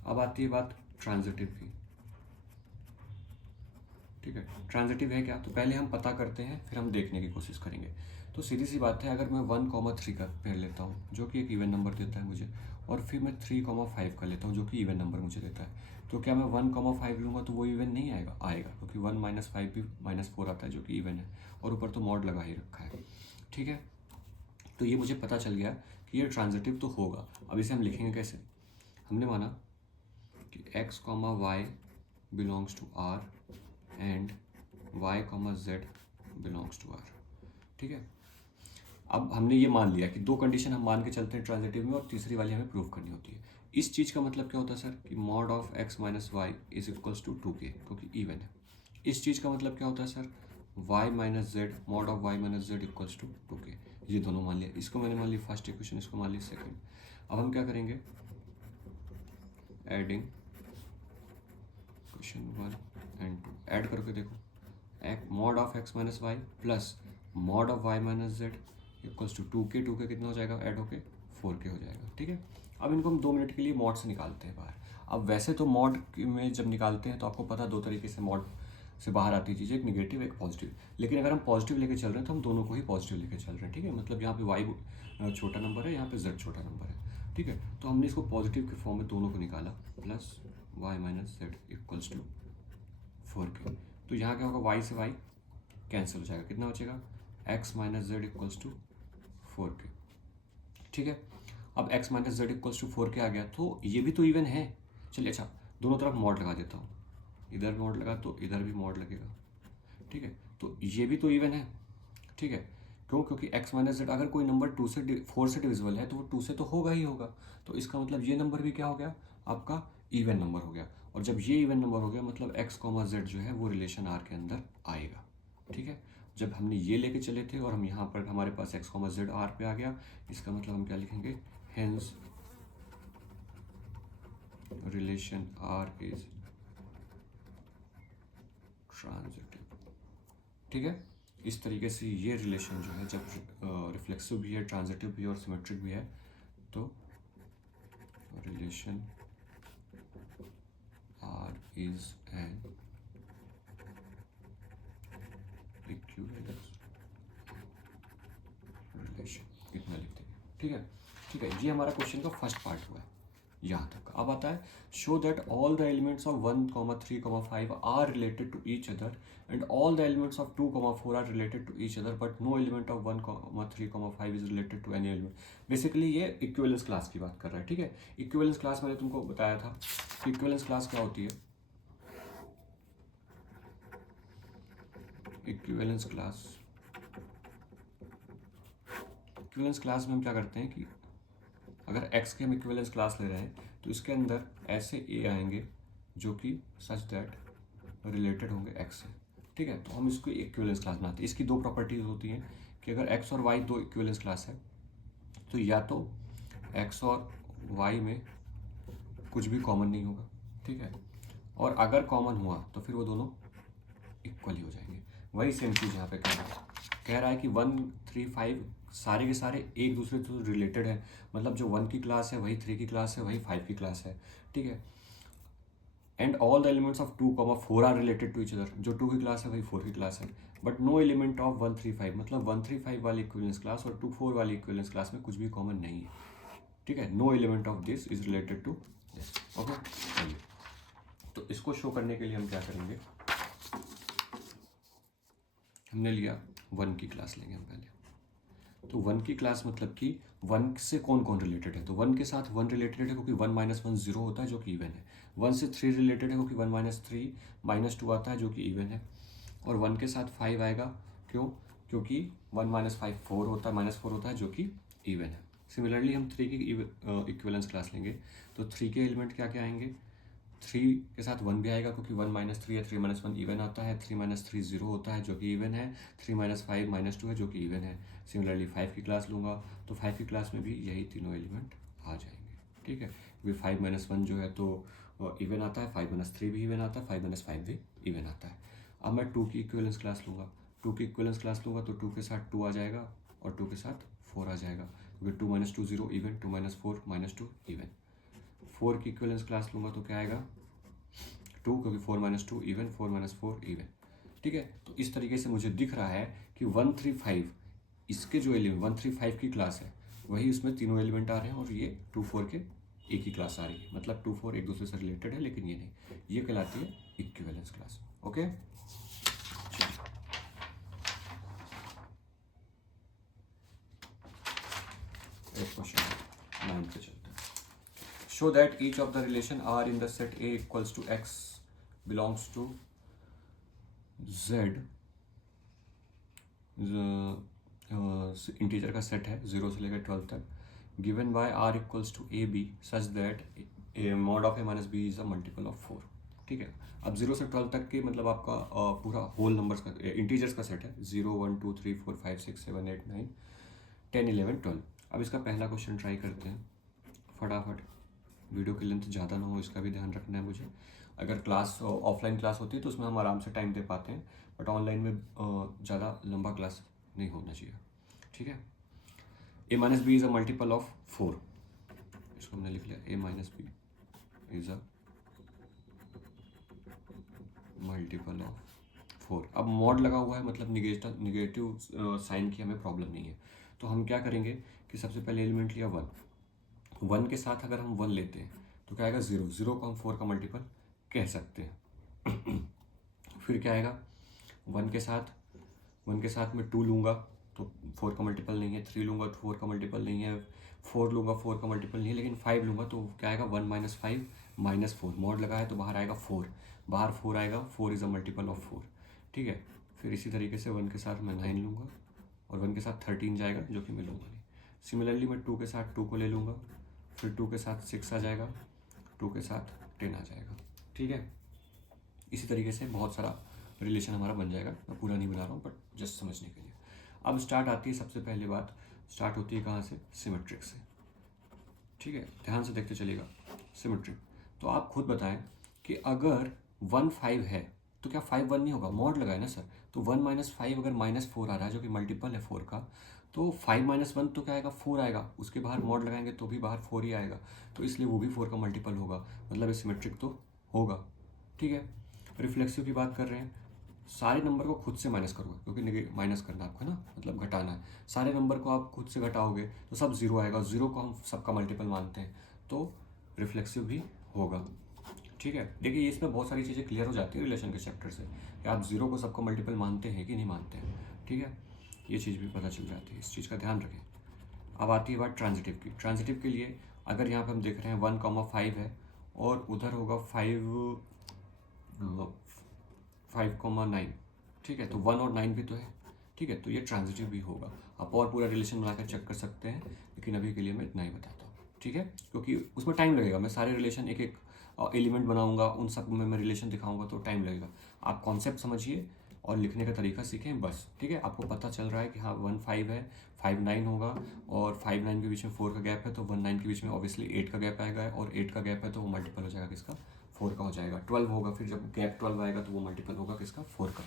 अब आती है बात ट्रांजिटिव की, ठीक है। ट्रांजिटिव है क्या, तो पहले हम पता करते हैं फिर हम देखने की कोशिश करेंगे। तो सीधी सी बात है, अगर मैं 1, 3 का पेयर लेता हूँ जो कि एक इवन नंबर देता है मुझे, और फिर मैं 3, 5 का लेता हूँ जो कि इवन नंबर मुझे देता है, तो क्या मैं 1, 5 लूँगा तो वो इवन नहीं आएगा, आएगा, क्योंकि 1 - 5 भी -4 आता है जो कि इवन है, और ऊपर तो मॉड लगा ही रखा है, ठीक है। तो ये मुझे पता चल गया कि ये ट्रांजिटिव तो होगा। अब इसे हम लिखेंगे कैसे, हमने माना कि x, y belongs to r and y, z belongs to r, ठीक है। अब हमने ये मान लिया कि दो कंडीशन हम मान के चलते हैं ट्रांजिटिव में, और तीसरी वाली हमें प्रूव करनी होती है। इस चीज़ का मतलब क्या होता है सर, कि mod of x - y is equals to 2k, क्योंकि इवन है। इस चीज़ का मतलब क्या होता है sir, y - z mod of y - z equals to 2k। ये दोनों मान लिया, इसको मैंने मान लिया फर्स्ट इक्वेशन, इसको मान लिया सेकंड। अब हम क्या करेंगे, एडिंग क्वेश्चन 1 एंड 2 ऐड करके देखो, mod of x - y plus mod of y - z equals to 2k। 2k कितना हो जाएगा, ऐड होके 4k हो जाएगा, ठीक है। अब इनको हम 2 मिनट के लिए मॉड से निकालते हैं बाहर। अब वैसे तो मॉड में जब निकालते हैं तो आपको पता दो तरीके से मॉड से बाहर आती है चीज़, एक निगेटिव एक पॉजिटिव। लेकिन अगर हम पॉजिटिव लेके चल रहे हैं तो हम दोनों को ही पॉजिटिव लेके चल रहे हैं, ठीक है। मतलब यहाँ पे y छोटा नंबर है, यहाँ पे z छोटा नंबर है, ठीक है। तो हमने इसको पॉजिटिव के फॉर्म में दोनों को निकाला, plus y - z equals to 4k। तो यहाँ क्या होगा, y से y कैंसिल हो जाएगा, कितना बचेगा, x - z equals to 4k, ठीक है। अब x - z equals to 4k आ गया, तो ये भी तो इवन है। चलिए अच्छा, दोनों तरफ मॉड लगा देता हूँ, इधर मॉड लगा तो इधर भी मॉड लगेगा, ठीक है। तो ये भी तो इवन है, ठीक है। क्यों, क्योंकि x - z अगर कोई नंबर 4 से डिविजिबल है तो वो 2 से तो होगा ही होगा। तो इसका मतलब ये नंबर भी क्या हो गया, आपका इवन नंबर हो गया। और जब ये इवन नंबर हो गया मतलब x, z जो है वो रिलेशन R के अंदर आएगा, ठीक है। जब हमने ये लेके चले थे और हम यहाँ पर हमारे पास x, z R पे आ गया, इसका मतलब हम क्या लिखेंगे, hence relation R is transitive, ठीक है। इस तरीके से ये रिलेशन जो है जब रिफ्लेक्सिव भी है, ट्रांजिटिव भी है और सिमेट्रिक भी है, तो relation R is an equivalence relation, इतना लिखते हैं, ठीक है। ठीक है, ये हमारा क्वेश्चन का फर्स्ट पार्ट हुआ है यहाँ तक। अब आता है, show that all the elements of 1, 3, 5 are related to each other and all the elements of 2, 4 are related to each other but no element of 1, 3, 5 is related to any element. Basically ये equivalence class की बात कर रहा है, ठीक है। Equivalence class मैंने तुमको बताया था कि इक्विवेलेंस क्लास क्या होती है। इक्विवेलेंस क्लास में हम क्या करते हैं कि अगर x के हम इक्विवेलेंस क्लास ले रहे हैं तो इसके अंदर ऐसे a आएंगे जो कि सच दैट रिलेटेड होंगे x से, ठीक है। तो हम इसको इक्विवेलेंस क्लास बनाते हैं। इसकी दो प्रॉपर्टीज होती हैं कि अगर x और y दो इक्विवेलेंस क्लास है तो या तो x और y में कुछ भी कॉमन नहीं होगा, ठीक है, और अगर कॉमन हुआ तो फिर वो दोनों इक्वल ही हो जाएंगे। वही सेम चीज़ यहाँ पे कह रहा है कि 1, 3, 5 सारे के सारे एक दूसरे से रिलेटेड है। मतलब जो 1 की क्लास है वही 3 की क्लास है, वही 5 की क्लास है, ठीक है। And all the elements of 2, 4 are related to each other, जो 2 की क्लास है वही 4 की क्लास है। बट नो एलिमेंट ऑफ 1, 3, 5, मतलब 1, 3, 5 वाली इक्विवेलेंस क्लास और 2, 4 वाली इक्विवेलेंस क्लास में कुछ भी कॉमन नहीं है, ठीक है। No element of this is related to this, okay. चलिए, तो इसको शो करने के लिए हम क्या करेंगे, हमने लिया 1 की क्लास लेंगे हम पहले, तो 1 की क्लास मतलब कि 1 से कौन कौन रिलेटेड है, तो 1 के साथ 1 रिलेटेड है क्योंकि 1 माइनस 1 0 होता है जो कि इवन है। 1 से 3 रिलेटेड है क्योंकि 1 माइनस 3 माइनस 2 आता है जो कि इवन है। और 1 के साथ 5 आएगा, क्यों, क्योंकि 1 माइनस 5 4 होता है, -4 होता है जो कि इवन है। सिमिलरली हम 3 की इक्विवेलेंस क्लास लेंगे, तो 3 के एलिमेंट क्या क्या आएंगे, 3 के साथ 1 भी आएगा क्योंकि 1 माइनस 3 या 3 माइनस 1 इवन आता है, 3 माइनस 3 0 होता है जो कि इवन है, 3 माइनस 5 माइनस 2 है जो कि इवन है। सिमिलरली 5 की क्लास लूँगा तो 5 की क्लास में भी यही तीनों एलिमेंट आ जाएंगे, ठीक है, क्योंकि 5 माइनस 1 जो है तो इवन आता है, 5 माइनस 3 भी इवन आता है, 5 माइनस 5 भी इवन आता है। अब मैं 2 की इक्विवेलेंस क्लास लूँगा, 2 की इक्विवेलेंस क्लास लूँगा तो 2 के साथ 2 आ जाएगा और 2 के साथ 4 आ जाएगा, क्योंकि 2 minus 2 0 even, 2 minus 4 minus 2 even. 4 की इक्विवेलेंस क्लास लूँगा तो क्या आएगा 2, क्योंकि 4 माइनस 2 इवन, 4 माइनस 4 इवन, ठीक है। तो इस तरीके से मुझे दिख रहा है कि 135 इसके जो एलिमेंट 135 की क्लास है वही उसमें तीनों एलिमेंट आ रहे हैं और ये 2 4 के एक ही क्लास आ रही है, मतलब 2 4 एक दूसरे से रिलेटेड है लेकिन ये नहीं, ये कहलाती है इक्विवेलेंस क्लास। ओके, एक क्वेश्चन 9 पे चलते हैं। Show that each of the relation R in the set A equals to X belongs to Z, integer का सेट है 0 से लेकर 12 तक, given by R equals to A B such that A mod of A minus B is a multiple of 4, ठीक है। अब 0 से 12 तक के मतलब आपका पूरा होल नंबर्स का इंटीजर्स का सेट है, 0 1 2 3 4 5 6 7 8 9 10 11 12। अब इसका पहला क्वेश्चन ट्राई करते हैं फटाफट, वीडियो की लेंथ ज़्यादा ना हो इसका भी ध्यान रखना है मुझे। अगर क्लास ऑफलाइन क्लास होती है तो उसमें हम आराम से टाइम दे पाते हैं, बट ऑनलाइन में ज़्यादा लंबा क्लास नहीं होना चाहिए, ठीक है। A minus B is a multiple of 4, इसको हमने लिख लिया, A minus B is a multiple of 4। अब मॉड लगा हुआ है मतलब निगेटिव साइन की हमें प्रॉब्लम नहीं है, तो हम क्या करेंगे कि सबसे पहले एलिमेंट लिया 1 के साथ अगर हम 1 लेते हैं तो क्या आएगा 0, 0 को हम 4 का मल्टीपल कह सकते हैं। फिर क्या आएगा 1 के साथ मैं 2 लूँगा तो 4 का मल्टीपल नहीं है, 3 लूँगा तो 4 का मल्टीपल नहीं है, 4 लूँगा 4 का मल्टीपल नहीं है, लेकिन 5 लूँगा तो क्या आएगा 1 माइनस 5 माइनस 4, मॉड लगा है तो बाहर आएगा 4, बाहर 4 आएगा, 4 इज़ अ मल्टीपल ऑफ 4, ठीक है। फिर इसी तरीके से 1 के साथ मैं 9 लूँगा और 1 के साथ 13 जाएगा जो कि मैं लूँगा नहीं। सिमिलरली मैं 2 के साथ 2 को ले लूँगा, फिर 2 के साथ 6 आ जाएगा, 2 के साथ 10 आ जाएगा, ठीक है। इसी तरीके से बहुत सारा रिलेशन हमारा बन जाएगा, मैं पूरा नहीं बना रहा हूँ बट जस्ट समझने के लिए। अब स्टार्ट आती है, सबसे पहले बात स्टार्ट होती है कहाँ से, सिमेट्रिक से, ठीक है। ध्यान से देखते चलिएगा, सिमेट्रिक। तो आप खुद बताएं कि अगर 1 5 है तो क्या 5 1 नहीं होगा, मॉड लगाए ना सर, तो 1 माइनस 5 अगर -4 आ रहा है जो कि मल्टीपल है 4 का, तो 5 माइनस 1 तो क्या आएगा 4 आएगा, उसके बाहर मॉड लगाएंगे तो भी बाहर 4 ही आएगा, तो इसलिए वो भी 4 का मल्टीपल होगा, मतलब ये सिमेट्रिक तो होगा, ठीक है। रिफ्लेक्सिव की बात कर रहे हैं, सारे नंबर को खुद से माइनस करोगे क्योंकि माइनस करना आपको ना, मतलब घटाना है, सारे नंबर को आप खुद से घटाओगे तो सब 0 आएगा, 0 को हम सबका मल्टीपल मानते हैं तो रिफ्लेक्सिव भी होगा, ठीक है। देखिए इसमें बहुत सारी चीज़ें क्लियर हो जाती है रिलेशन के चैप्टर से कि आप 0 को सबका मल्टीपल मानते हैं कि नहीं मानते हैं, ठीक है, ये चीज़ भी पता चल जाती है, इस चीज़ का ध्यान रखें। अब आती है बात ट्रांजिटिव की। ट्रांजिटिव के लिए अगर यहाँ पर हम देख रहे हैं 1,5 है और उधर होगा 5,9, ठीक है, तो 1 और 9 भी तो है, ठीक है, तो ये ट्रांजिटिव भी होगा। आप और पूरा रिलेशन बनाकर चेक कर सकते हैं, लेकिन अभी के लिए मैं इतना ही बताता हूँ, ठीक है, क्योंकि उसमें टाइम लगेगा, मैं सारे रिलेशन एक एक एलिमेंट बनाऊंगा, उन सब में मैं रिलेशन दिखाऊंगा तो टाइम लगेगा। आप कॉन्सेप्ट समझिए और लिखने का तरीका सीखें बस, ठीक है। आपको पता चल रहा है कि हाँ 1 5 है, 5 9 होगा और 5 9 के बीच में 4 का गैप है तो 1 9 के बीच में ऑब्वियसली 8 का गैप आएगा और 8 का गैप है तो वो मल्टीपल हो जाएगा किसका, 4 का हो जाएगा। 12 होगा, फिर जब गैप 12 आएगा तो वो मल्टीपल होगा किसका, 4 का,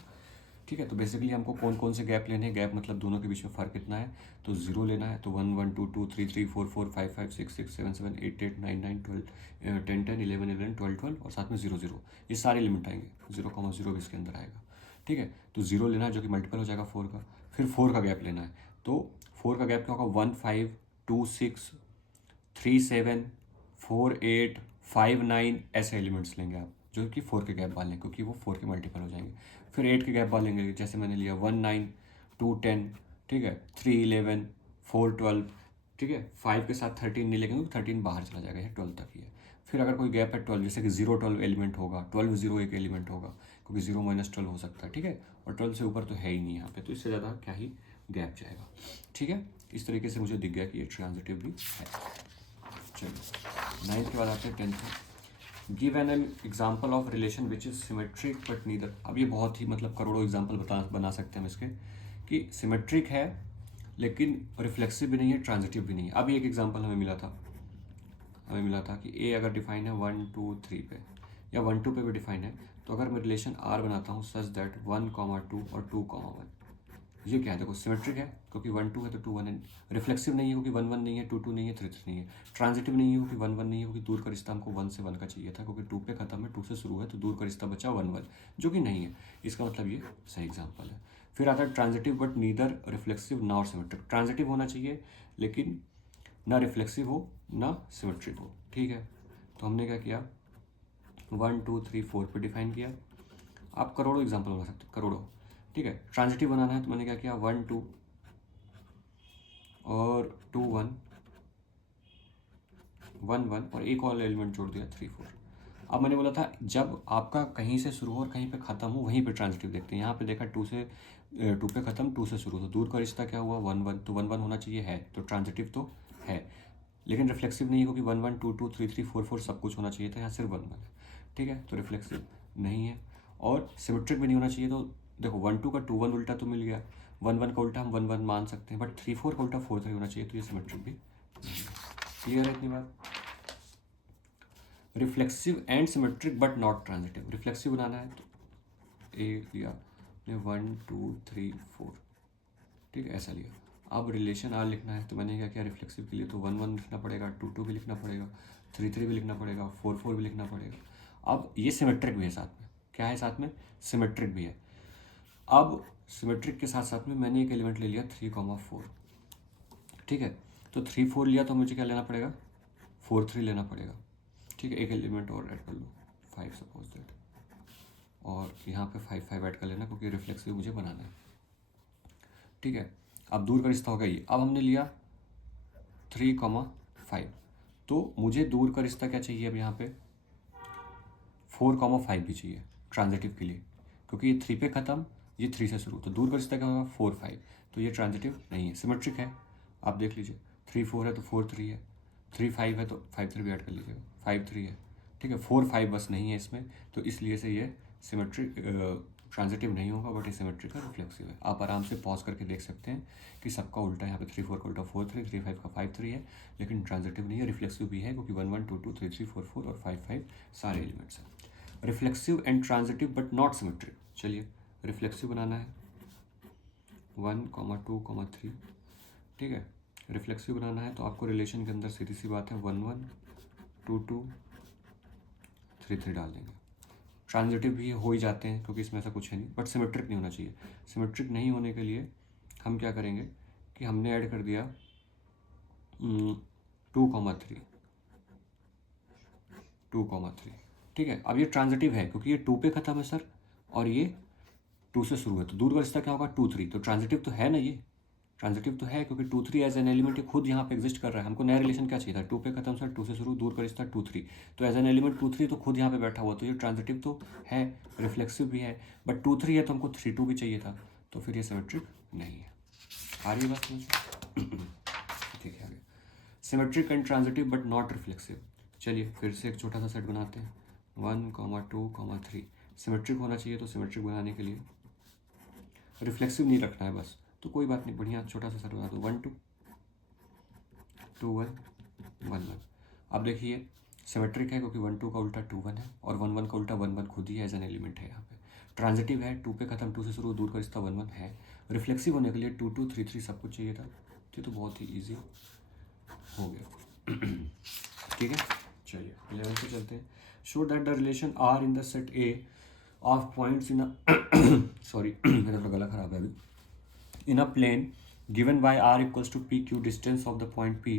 ठीक है। तो बेसिकली हमको कौन कौन से गैप लेने हैं, गैप मतलब दोनों के बीच में फ़र्क कितना है, तो 0 लेना है, तो 1 1 2 2 3 3 4 4 5 5 6 6 7 7 8 8 9 9 12 10 10 11 11 12 12 और साथ में 0 0, ये सारे लिमिट आएंगे, 0,0 भी इसके अंदर आएगा, ठीक है। तो 0 लेना है जो कि मल्टीपल हो जाएगा 4 का, फिर 4 का गैप लेना है, तो 4 का गैप क्या होगा, 1 5 2 6 3 7 4 8 5 9, ऐसे एलिमेंट्स लेंगे आप जो कि 4 के गैप वाले हैं क्योंकि वो 4 के मल्टीपल हो जाएंगे। फिर 8 के गैप वाले लेंगे, जैसे मैंने लिया 1 9 2 10, ठीक है, 3 11 4 12, ठीक है। 5 के साथ 13 नहीं लेंगे क्योंकि 13 बाहर चला जाएगा, ये 12 तक ही है। फिर अगर कोई गैप है 12, जैसे कि 0 12 एलिमेंट होगा, 12 0 एक एलिमेंट होगा, क्योंकि 0 - 12 हो सकता है, ठीक है। और 12 से ऊपर तो है ही नहीं यहाँ पे, तो इससे ज़्यादा क्या ही गैप जाएगा, ठीक है। इस तरीके से मुझे दिख गया कि ये ट्रांजिटिव भी है। चलिए 9th के बाद आते हैं 10th। Give an example of relation which is symmetric but neither. अब ये बहुत ही मतलब करोड़ों एग्जाम्पल बना सकते हैं हम इसके, कि सिमेट्रिक है लेकिन रिफ्लेक्सिव भी नहीं है, ट्रांजिटिव भी नहीं है। अभी एक एग्जाम्पल हमें मिला था कि ए अगर डिफाइन है 1 2 3 पे या 1 2 पे भी डिफाइन है, तो अगर मैं रिलेशन आर बनाता हूँ सच दैट 1 2 और 2 1, ये क्या है, देखो सिमेट्रिक है क्योंकि 1 2 है तो 2 1 है। रिफ्लेक्सिव नहीं है क्योंकि 1 1 नहीं है, 2 2 नहीं है, 3 3 नहीं है। ट्रांजिटिव नहीं है क्योंकि 1 1 नहीं है, क्योंकि दूर का रिश्ता हमको 1 से 1 का चाहिए था, क्योंकि 2 पे खत्म है, 2 से शुरू है, तो दूर का रिश्ता बचा 1 1, जो कि नहीं है। इसका मतलब ये सही एग्जाम्पल है। फिर आता है transitive but neither reflexive nor symmetric. Transitive होना चाहिए लेकिन ना रिफ्लेक्सिव हो ना सिमेट्रिक हो, ठीक है। तो हमने क्या किया, 1 2 3 4 पे डिफाइन किया। आप करोड़ों एग्जाम्पल बना सकते हो, करोड़ों, ठीक है। ट्रांजिटिव बनाना है तो मैंने क्या किया, 1 2 और 2 1 1 1 और एक और एलिमेंट जोड़ दिया 3 4। अब मैंने बोला था जब आपका कहीं से शुरू हो और कहीं पे ख़त्म हो वहीं पे ट्रांजिटिव देखते हैं। यहाँ पे देखा 2 पे ख़त्म, 2 से शुरू, तो दूर का रिश्ता क्या हुआ 1 1, तो 1 1 होना चाहिए, है तो ट्रांजिटिव तो है। लेकिन रिफ्लेक्सिव नहीं क्योंकि 1 1 2 2 3 3 4 4 सब कुछ होना चाहिए था, यहाँ सिर्फ 1 1 है, ठीक है, तो रिफ्लेक्सिव नहीं है। और सिमेट्रिक भी नहीं होना चाहिए, तो देखो 1 2 का 2 1 उल्टा तो मिल गया, 1 1 का उल्टा हम 1 1 मान सकते हैं, बट 3 4 का उल्टा 4 3 होना चाहिए, तो ये सिमेट्रिक भी नहीं है। क्लियर है इतनी बात। Reflexive and symmetric but not transitive. Reflexive बनाना है तो ए लिया ने 1 2 3 4, ठीक है, ऐसा लिया। अब रिलेशन आर लिखना है तो मैंने क्या किया, रिफ्लेक्सिव के लिए तो 1 1 लिखना पड़ेगा, 2 2 भी लिखना पड़ेगा, 3 3 भी लिखना पड़ेगा, 4 4 भी लिखना पड़ेगा। अब ये सिमेट्रिक भी है साथ में, क्या है साथ में, सिमेट्रिक भी है। अब सिमेट्रिक के साथ साथ में मैंने एक एलिमेंट ले लिया 3 4, ठीक है। तो 3 4 लिया तो मुझे क्या लेना पड़ेगा, 4 3 लेना पड़ेगा, ठीक है। एक एलिमेंट और ऐड कर लो 5 सपोज दैट, और यहाँ पे 5 5 ऐड कर लेना क्योंकि रिफ्लेक्सिव मुझे बनाना है, ठीक है। अब दूर का रिश्ता होगा ये। अब हमने लिया 3 5, तो मुझे दूर का रिश्ता क्या चाहिए, अब यहाँ पे 4 5 भी चाहिए ट्रांजिटिव के लिए, क्योंकि ये 3 पे ख़त्म, ये 3 से शुरू, तो दूर का रिश्ता क्या होगा 4 5, तो ये ट्रांजिटिव नहीं है, सिमेट्रिक है। आप देख लीजिए 3 4 है तो 4 3 है, 3 5 है तो 5 3 भी ऐड कर लीजिएगा, 5 3 है, ठीक है। 4 5 बस नहीं है इसमें, तो इसलिए से ये सिमेट्रिक ट्रांजिटिव नहीं होगा, बट ये सिमेट्रिक है, रिफ्लेक्सिव है। आप आराम से पॉज करके देख सकते हैं कि सबका उल्टा, यहाँ पे 3 4 का उल्टा 4 3, 3 5 का 5 3 है, लेकिन ट्रांजिटिव नहीं है, रिफ्लेक्सिव भी है क्योंकि 1 1 2 2 3 3 4 4 और 5 5 सारे एलिमेंट्स हैं। Reflexive and transitive but not symmetric. चलिए रिफ्लेक्सिव बनाना है 1 2 3, ठीक है। रिफ्लेक्सिव बनाना है तो आपको रिलेशन के अंदर सीधी सी बात है 1 1 2 2 3 3 डाल देंगे। ट्रांजिटिव भी हो ही जाते हैं क्योंकि इसमें ऐसा कुछ है नहीं, बट सिमेट्रिक नहीं होना चाहिए। सिमेट्रिक नहीं होने के लिए हम क्या करेंगे कि हमने ऐड कर दिया 2 3 2 3, ठीक है। अब ये ट्रांजिटिव है क्योंकि ये 2 पे ख़त्म है सर, और ये 2 से शुरू है, तो दूर का रिश्ता क्या होगा 2 3, तो ट्रांजिटिव तो है ना, ये ट्रांजिटिव तो है क्योंकि 2 3 एज एन एलिमेंट ये खुद यहाँ पे एग्जिस्ट कर रहा है। हमको नया रिलेशन क्या चाहिए था, 2 पे खत्म सर, 2 से शुरू, दूर का रिश्ता 2 3, तो एज एन एलिमेंट 2 3 तो खुद यहाँ पे बैठा हुआ, तो ये ट्रांजिटिव तो है, रिफ्लेक्सिव भी है, बट 2 3 है तो हमको 3 2 भी चाहिए था, तो फिर ये सिमेट्रिक नहीं है। आ रही बात समझ, ठीक है। आगे symmetric and transitive but not reflexive. चलिए फिर से एक छोटा सा सेट बनाते हैं 1 2 3। सिमेट्रिक होना चाहिए, तो सिमेट्रिक बनाने के लिए रिफ्लेक्सिव नहीं रखना है बस, तो कोई बात नहीं, बढ़िया छोटा सा सेट बना दो 1 2 2 1 1 1। अब देखिए सिमेट्रिक है क्योंकि 1 2 का उल्टा 2 1 है, और 1 1 का उल्टा 1 1 खुद ही एज एन एलिमेंट है यहाँ पे। ट्रांजिटिव है, 2 पे खत्म, 2 से शुरू, दूर का रिश्ता 1 1 है। रिफ्लेक्सिव होने के लिए 2 2 3 3 सब कुछ चाहिए था, तो बहुत ही ईजी हो गया, ठीक है। चलिए 11 पे चलते हैं। Show that the relation R in the set A of points in a sorry मेरा थोड़ा गला खराब है अभी, in a plane given by r equals to pq distance of the point p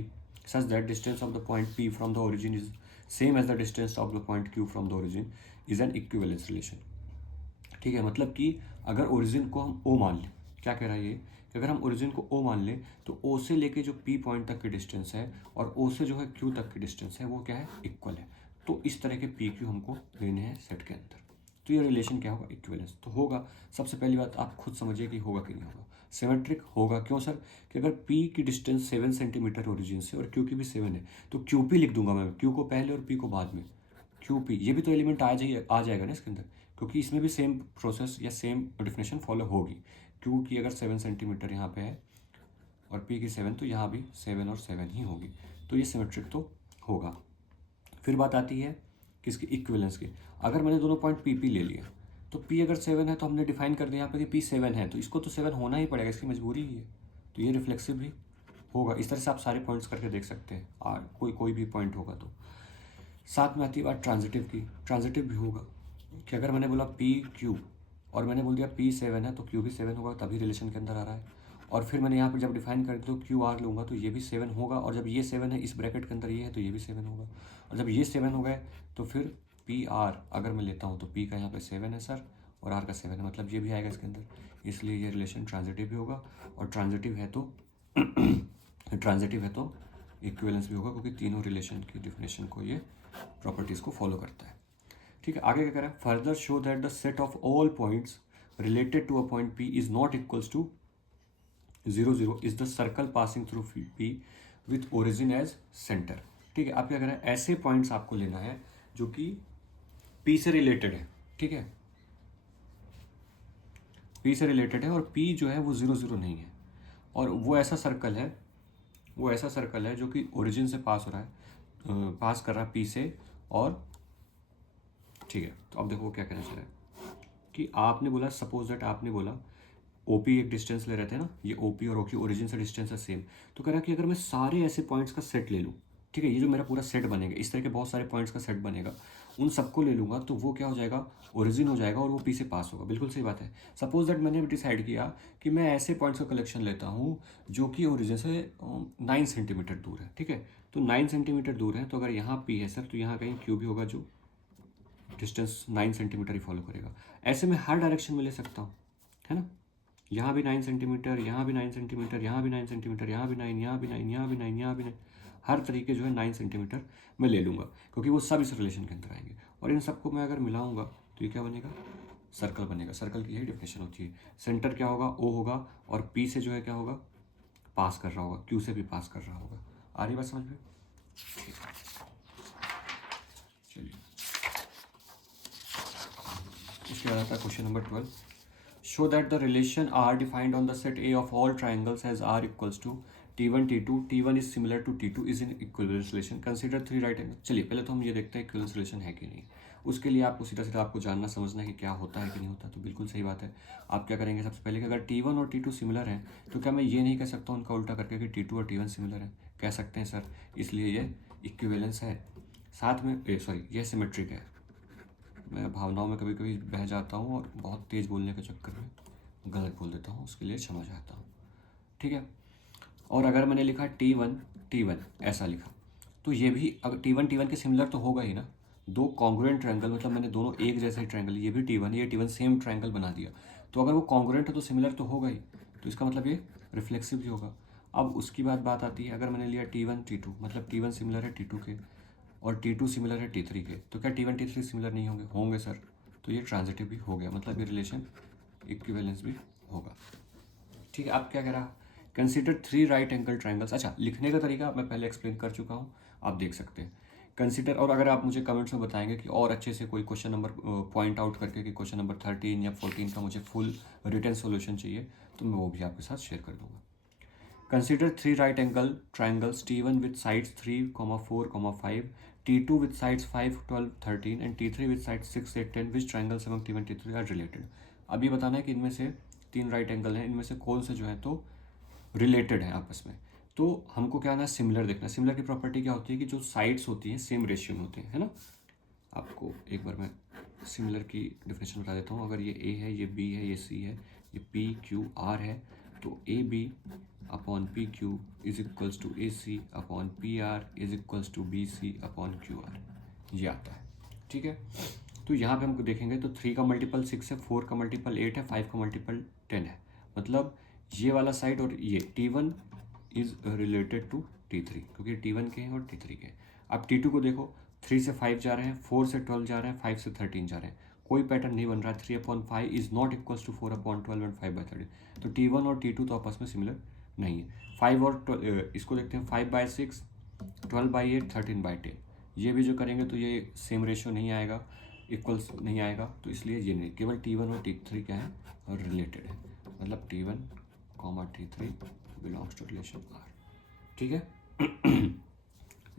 such that distance of the point p from the origin is same as the distance of the point q from the origin is an equivalence relation। ठीक है, मतलब कि अगर origin को हम o मान लें, क्या कह रहा है ये कि अगर हम ओरिजिन को ओ मान लें तो ओ से लेके जो पी पॉइंट तक की डिस्टेंस है और ओ से जो है क्यू तक की डिस्टेंस है वो क्या है, इक्वल है। तो इस तरह के पी क्यू हमको लेने हैं सेट के अंदर। तो ये रिलेशन क्या होगा, इक्विवेलेंस। तो होगा, सबसे पहली बात आप खुद समझिए कि होगा कि नहीं होगा। सिमेट्रिक होगा, क्यों सर, कि अगर पी की डिस्टेंस 7 सेंटीमीटर ओरिजिन से और क्यू की भी 7 है तो क्यू पी लिख दूंगा मैं, क्यू को पहले और पी को बाद में। क्यू पी ये भी तो एलिमेंट आ जाएगा ना इसके अंदर, क्योंकि इसमें भी सेम प्रोसेस या सेम डेफिनेशन फॉलो होगी। क्यू की अगर 7 सेंटीमीटर यहाँ पे है और पी की 7, तो यहाँ भी 7 और 7 ही होगी। तो ये सिमेट्रिक तो होगा। फिर बात आती है किसकी, इक्विवेलेंस की। अगर मैंने दोनों पॉइंट पी ले लिया तो पी अगर 7 है तो हमने डिफाइन कर दिया यहाँ पे कि पी 7 है, तो इसको तो 7 होना ही पड़ेगा, इसकी मजबूरी ही है। तो ये रिफ्लेक्सिव भी होगा। इस तरह से आप सारे पॉइंट्स करके देख सकते हैं, कोई भी पॉइंट होगा तो। साथ में आती है बात ट्रांजिटिव की। ट्रांजिटिव भी होगा कि अगर मैंने बोला पी क्यू और मैंने बोल दिया पी 7 है तो क्यू भी 7 होगा, तभी रिलेशन के अंदर आ रहा है। और फिर मैंने यहाँ पर जब डिफाइन कर दिया तो क्यू आर लूँगा तो ये भी 7 होगा, और जब ये 7 है इस ब्रैकेट के अंदर ये है तो ये भी 7 होगा। और जब ये 7 हो गए तो फिर पी आर अगर मैं लेता हूँ तो पी का यहाँ पे 7 है सर और आर का 7 है, मतलब ये भी आएगा इसके अंदर। इसलिए ये रिलेशन ट्रांजिटिव भी होगा, और ट्रांजिटिव है तो इक्विवेलेंस भी होगा, क्योंकि तीनों रिलेशन की डिफिनेशन को ये प्रॉपर्टीज़ को फॉलो करता है। ठीक है, आगे क्या कह रहा है, further show that the set of all points related to a point P is not equals to 0 0 is the circle passing through P with origin as centre. ठीक है, आप क्या कह रहे हैं, ऐसे पॉइंट्स आपको लेना है जो कि पी से रिलेटेड है। ठीक है, पी से रिलेटेड है और पी जो है वो 0 0 नहीं है, और वो ऐसा सर्कल है जो कि ओरिजिन से पास हो रहा है, पास कर रहा है पी से। और ठीक है, तो अब देखो क्या कहना चाह रहा है कि आपने बोला, सपोज दैट आपने बोला ओपी एक डिस्टेंस ले रहे थे ना, ये ओपी और ओक्यू ओरिजिन से डिस्टेंस है सेम। तो कह रहा है कि अगर मैं सारे ऐसे पॉइंट्स का सेट ले लूँ, ठीक है, ये जो मेरा पूरा सेट बनेगा, इस तरह के बहुत सारे पॉइंट्स का सेट बनेगा, उन सबको ले लूँगा तो वो क्या हो जाएगा, ओरिजिन हो जाएगा और वो पी से पास होगा। बिल्कुल सही बात है। सपोज दैट मैंने डिसाइड किया कि मैं ऐसे पॉइंट्स का कलेक्शन लेता हूँ जो कि ओरिजिन से 9 सेंटीमीटर दूर है। ठीक है, तो 9 सेंटीमीटर दूर है, तो अगर यहाँ पी है सर तो यहाँ कहीं क्यू भी होगा जो डिस्टेंस 9 सेंटीमीटर ही फॉलो करेगा। ऐसे मैं हर डायरेक्शन में ले सकता हूँ, है ना, यहाँ भी 9 सेंटीमीटर, यहाँ भी 9 सेंटीमीटर, यहाँ भी 9 सेंटीमीटर, यहाँ भी 9, यहाँ भी 9, यहाँ भी 9, यहाँ भी 9, हर तरीके जो है 9 सेंटीमीटर मैं ले लूँगा, क्योंकि वो सब इस रिलेशन के अंदर आएंगे। और इन सबको मैं अगर मिलाऊंगा तो ये क्या बनेगा, सर्कल बनेगा। सर्कल की यही डेफिनेशन होती है। सेंटर क्या होगा, ओ होगा, और पी से जो है क्या होगा, पास कर रहा होगा, क्यू से भी पास कर रहा होगा। आ रही बात समझ में? चलिए, इसके बाद आता है question number 12। Show that the relation R defined on the set A of all triangles as R equals to T1 T2, T1 is similar to T2 is in equivalence relation. Consider 3 right angles. चलिए पहले तो हम ये देखते हैं equivalence relation है कि नहीं। उसके लिए आपको सीधा आपको जानना समझना है कि क्या होता है कि नहीं होता। तो बिल्कुल सही बात है। आप क्या करेंगे, सबसे पहले कि अगर T1 और T2 सिमिलर हैं तो क्या मैं ये नहीं कह सकता उनका उल्टा करके कि T2 और T1 सिमिलर है? कह सकते हैं सर, इसलिए ये इक्विवेलेंस है। साथ में ये सिमेट्रिक है। मैं भावनाओं में कभी कभी बह जाता हूँ और बहुत तेज़ बोलने के चक्कर में गलत बोल देता हूँ, उसके लिए क्षमा चाहता हूँ। ठीक है, और अगर मैंने लिखा T1 ऐसा लिखा तो ये भी अगर T1 के सिमिलर तो होगा ही ना। दो कॉन्ग्रुएंट ट्रायंगल, मतलब मैंने दोनों एक जैसे ट्रायंगल, ये भी T1 ये T1 सेम ट्रायंगल बना दिया, तो अगर वो कॉन्ग्रुएंट है तो सिमिलर तो होगा ही, तो इसका मतलब ये रिफ्लेक्सिव भी होगा। अब उसकी बात आती है, अगर मैंने लिया T1 T2, मतलब T1 सिमिलर है T2 के और T2 सिमिलर है T3 के, तो क्या T1 T3 सिमिलर नहीं होंगे? होंगे सर। तो ये ट्रांजिटिव भी हो गया, मतलब ये रिलेशन इक्विवेलेंस भी होगा। ठीक है, आप क्या कह रहा, कंसिडर 3 राइट एंगल ट्रायंगल्स। अच्छा, लिखने का तरीका मैं पहले एक्सप्लेन कर चुका हूँ, आप देख सकते हैं। कंसिडर, और अगर आप मुझे कमेंट्स में बताएंगे कि और अच्छे से कोई क्वेश्चन नंबर पॉइंट आउट करके कि क्वेश्चन नंबर 13 या 14 का मुझे फुल रिटन सॉल्यूशन चाहिए, तो मैं वो भी आपके साथ शेयर कर दूंगा। Consider 3 right angle triangles T1 with sides 3, 4, 5, T2 with sides 5, 12, 13 and T3 with sides 6, 8, 10 which triangles among T1 T3 are related। अभी बताना है कि इनमें से 3 राइट एंगल हैं, इनमें से कौन से जो है तो रिलेटेड है आपस में। तो हमको क्या ना, सिमिलर देखना। सिमिलर की प्रॉपर्टी क्या होती है कि जो साइड्स होती हैं सेम रेशियो में होती हैं, है ना। आपको एक बार मैं सिमिलर की डेफिनेशन बता देता हूँ। अगर ये A है, ये B है, ये C है, ये P Q R है, तो AB upon P Q is equals to A C upon P R is equals to B C upon Q R, ये आता है। ठीक है, तो यहाँ पे हमको देखेंगे तो 3 का मल्टीपल 6 है, 4 का मल्टीपल 8 है, 5 का मल्टीपल 10 है, मतलब ये वाला साइड और ये T1 is related to T3 क्योंकि T1 के हैं और T3 के हैं। अब T2 को देखो, 3 से 5 जा रहे हैं, 4 से 12 जा रहे हैं, 5 से 13 जा रहे हैं, कोई पैटर्न नहीं बन रहा है। 3/5 is not equals to 4/12 and 5/13। तो T1 और T2 तो आपस में सिमिलर नहीं है। 5 और 12 इसको देखते हैं, 5/6, 12/8, 13/10। ये भी जो करेंगे तो ये सेम रेशियो नहीं आएगा, इक्वल्स नहीं आएगा, तो इसलिए ये नहीं, केवल T1 और T3 क्या है और रिलेटेड है, मतलब T1, T3 belongs to relation R। ठीक है।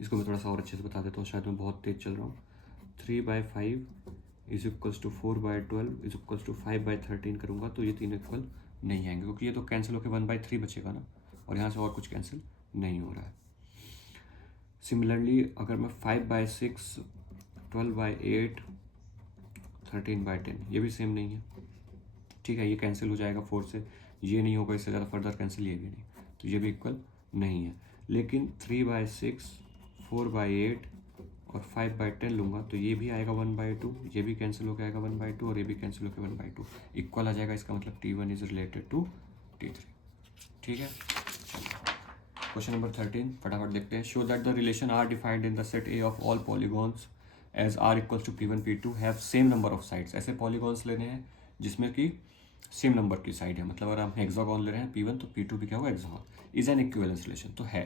इसको मैं थोड़ा सा और अच्छे से बता देता हूँ, शायद मैं बहुत तेज चल रहा हूँ। 3/5 is equals to 4/12 is equals to 5/13 करूँगा तो ये तीनों इक्वल नहीं आएंगे क्योंकि ये तो कैंसिल होकर 1/3 बचेगा ना, और यहाँ से और कुछ कैंसिल नहीं हो रहा है। सिमिलरली अगर मैं 5/6, 12/8, 13/10, ये भी सेम नहीं है। ठीक है, ये कैंसिल हो जाएगा 4 से, ये नहीं होगा, इससे ज़्यादा फर्दर कैंसिल ये भी नहीं, तो ये भी इक्वल नहीं है। लेकिन 3/6, 4/8 और 5/10 लूँगा तो ये भी आएगा 1/2, ये भी कैंसिल होकर आएगा 1/2 और ये भी कैंसिल होकर 1/2, इक्वल आ जाएगा। इसका मतलब T1 is related to T3। ठीक है, क्वेश्चन नंबर 13 फटाफट देखते हैं। Show that the relation R defined in the set A of all polygons as R equals to P1 P2 have same number of sides. ऐसे polygons लेने हैं जिसमें कि सेम नंबर की साइड है, मतलब अगर हम हेक्सागोन ले रहे हैं P1 तो P2 भी क्या होगा hexagon, is an equivalence relation. तो है,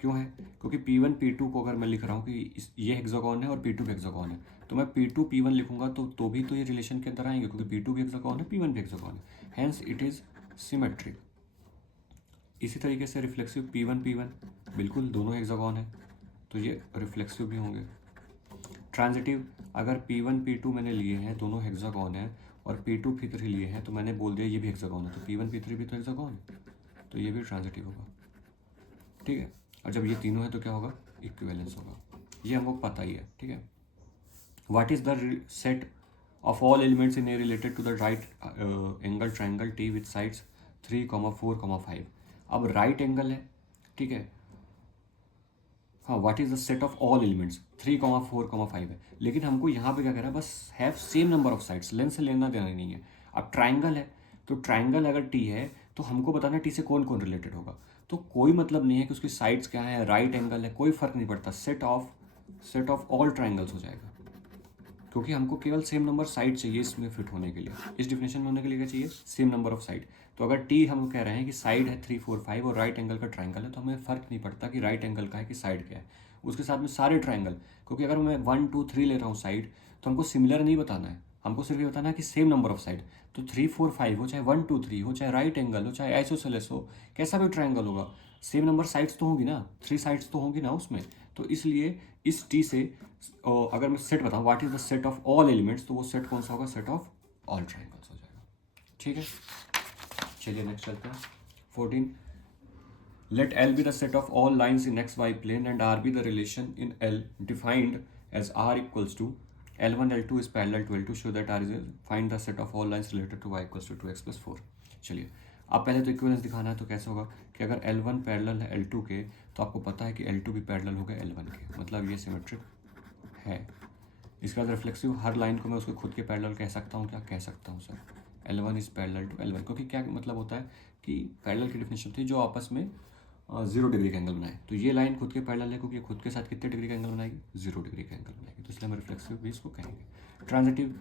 क्यों है? क्योंकि P1 P2 को अगर मैं लिख रहा हूँ कि ये हेक्सागोन है और P2 भी हेक्सागोन है, तो मैं P2 P1 लिखूंगा तो भी तो ये रिलेशन के अंदर आएंगे क्योंकि P2 भी हेक्सागोन है, P1 भी हेक्सागोन है, हेंस इट इज सिमेट्रिक। इसी तरीके से रिफ्लेक्सिव P1 P1 बिल्कुल दोनों हेक्सागोन है तो ये रिफ्लेक्सिव भी होंगे। ट्रांजिटिव अगर P1 P2 मैंने लिए हैं, दोनों हेक्सागोन है, और P2 P3 लिए हैं तो मैंने बोल दिया ये भी हेक्सागोन है, तो P1 P3 भी तो हेक्सागोन है, तो ये भी ट्रांजिटिव होगा। ठीक है, और जब ये तीनों है तो क्या होगा, इक्विवेलेंस होगा, ये हमको पता ही है। ठीक है, what is the set of all elements in A related to the right angle triangle T with sides 3, 4, 5। अब राइट एंगल है, ठीक है, हाँ, what is the set of all elements 3, 4, 5 है, लेकिन हमको यहाँ पे क्या कह रहा है, बस have same number of sides, length से लेना देना नहीं है। अब ट्राइंगल है तो ट्राइंगल अगर T है तो हमको बताना है T से कौन कौन रिलेटेड होगा, तो कोई मतलब नहीं है कि उसकी साइड्स क्या है, राइट एंगल है, कोई फर्क नहीं पड़ता, सेट ऑफ ऑल ट्राइंगल्स हो जाएगा क्योंकि हमको केवल सेम नंबर साइड चाहिए इसमें फिट होने के लिए, इस डिफिनेशन में होने के लिए क्या चाहिए, सेम नंबर ऑफ साइड। तो अगर T हम कह रहे हैं कि साइड है 3, 4, 5 और राइट एंगल का ट्राइंगल है, तो हमें फ़र्क नहीं पड़ता कि राइट एंगल का है कि साइड क्या है, उसके साथ में सारे ट्राइंगल, क्योंकि अगर मैं 1, 2, 3 ले रहा हूँ साइड तो हमको सिमिलर नहीं बताना है, हमको सिर्फ ये बताना है कि सेम नंबर ऑफ साइड। तो 3, 4, 5 हो, चाहे 1, 2, 3 हो, चाहे राइट एंगल हो, चाहे आइसोसेलेस हो, कैसा भी ट्राइंगल होगा, सेम नंबर साइड्स तो होंगी ना, 3 साइड्स तो होंगी ना उसमें। तो इसलिए इस T से अगर मैं सेट बताऊँ what is the set of all elements, तो वो सेट कौन सा होगा, सेट ऑफ ऑल ट्राइंगल्स हो जाएगा। ठीक है, चलिए नेक्स्ट चलते हैं। 14 late L be the set of all lines in XY plane and R be the relation in L defined as R equals to L1 L2 is parallel to L2, show that R is find the set of all lines related to Y equals to 2x plus 4। चलिए, अब पहले तो equivalence दिखाना है, तो कैसे होगा कि अगर L1 पैरेलल है L2 के तो आपको पता है कि L2 भी पैरेलल होगा L1 के, मतलब ये सिमेट्रिक है। इसके बाद रिफ्लेक्सिव, हर लाइन को मैं उसके खुद के पैरेलल कह सकता हूँ, क्या कह सकता हूँ sir, L1 is parallel to L1, क्योंकि क्या मतलब होता है कि पैरेलल की डेफिनेशन थी जो आपस में 0 डिग्री का एंगल बनाए, तो ये लाइन खुद के पैरेलल है क्योंकि खुद के साथ कितने डिग्री का एंगल बनाएगी, 0 डिग्री का एंगल बनाएगी, तो इसलिए हम रिफ्लेक्सिव भी इसको कहेंगे। ट्रांजिटिव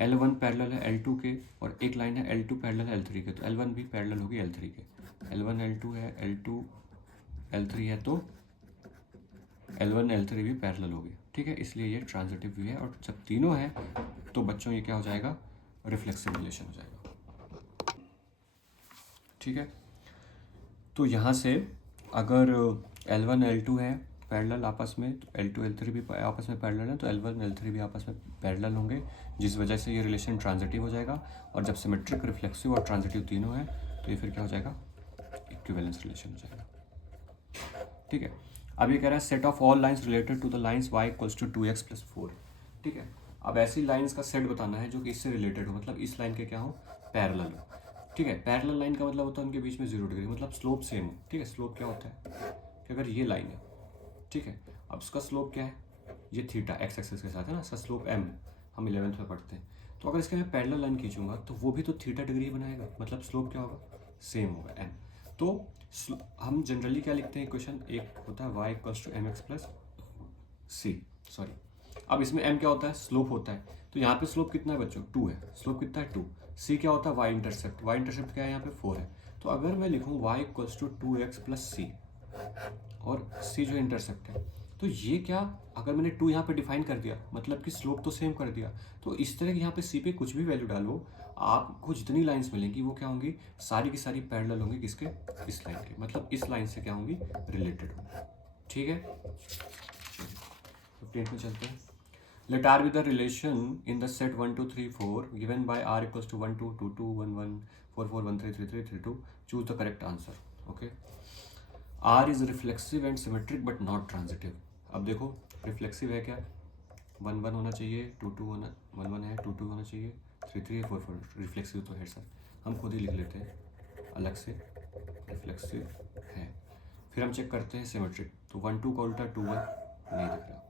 L1 पैरेलल है L2 के और एक लाइन है L2 पैरेलल है L3 के, तो L1 भी पैरेलल होगी L3 के, L1 L2 है, L2 L3 है, तो L1 L3 भी पैरेलल होगी। ठीक है, इसलिए ये ट्रांजिटिव भी है, और जब तीनों है तो बच्चों ये क्या हो जाएगा, रिफ्लेक्सिव रिलेशन हो जाएगा। ठीक है, तो यहाँ से अगर L1 L2 है पैरेलल आपस में, तो L2 L3 भी आपस में पैरेलल है, तो L1 L3 भी आपस में पैरेलल होंगे, जिस वजह से ये रिलेशन ट्रांजिटिव हो जाएगा। और जब सिमेट्रिक, रिफ्लेक्सिव और ट्रांजिटिव तीनों है तो ये फिर क्या हो जाएगा, इक्विवेलेंस रिलेशन हो जाएगा। ठीक है, अब ये कह रहा है set of all lines related to the lines y equals to 2x plus 4। ठीक है, अब ऐसी लाइंस का सेट बताना है जो कि इससे रिलेटेड हो, मतलब इस लाइन के क्या हो, पैरेलल हो। ठीक है, पैरेलल लाइन का मतलब होता है उनके बीच में 0 डिग्री, मतलब स्लोप सेम हो। ठीक है, स्लोप क्या होता है कि अगर ये लाइन है, ठीक है, अब उसका स्लोप क्या है, ये थीटा x एक्सिस के साथ है ना, इसका स्लोप m, हम 11th में पढ़ते हैं, तो अगर इसके मैं पैरेलल लाइन खींचूंगा तो वो भी तो थीटा डिग्री बनाएगा, मतलब स्लोप क्या होगा, सेम होगा एन। तो हम जनरली क्या लिखते हैं इक्वेशन, एक होता है y equals to M X plus C, sorry अब इसमें m क्या होता है, स्लोप होता है। तो यहाँ पे स्लोप कितना है बच्चों, 2 है, स्लोप कितना है 2। c क्या होता है, y इंटरसेप्ट, y इंटरसेप्ट क्या है यहाँ पे 4 है। तो अगर मैं लिखूँ y equals to 2x plus C और c जो इंटरसेप्ट है, तो ये क्या, अगर मैंने 2 यहाँ पे डिफाइन कर दिया मतलब कि स्लोप तो सेम कर दिया। तो इस तरह की यहाँ पे c पे कुछ भी वैल्यू डालो, आपको जितनी लाइंस मिलेंगी वो क्या होंगी, सारी की सारी पैरेलल होंगी किसके, इस लाइन के, मतलब इस लाइन से क्या होंगी, रिलेटेड होंगी। ठीक है, 15 में चलते हैं। Let R be the relation in the set 1 2 3 4 given by R equals to 1 2 2 2 1 1 4 4 1 3 3 3 3 2. Choose the correct answer. Okay. R is reflexive and symmetric but not transitive. अब देखो रिफ्लेक्सिव है क्या, 1 1 होना चाहिए, 2 2 होना, 1 1 है, 2 2 होना चाहिए, 3 3 4 4। रिफ्लेक्सिव तो है सर, हम खुद ही लिख लेते हैं अलग से, रिफ्लेक्सिव है। फिर हम चेक करते हैं सिमेट्रिक, तो 1 2 का उल्टा 2 1 नहीं दिख रहा,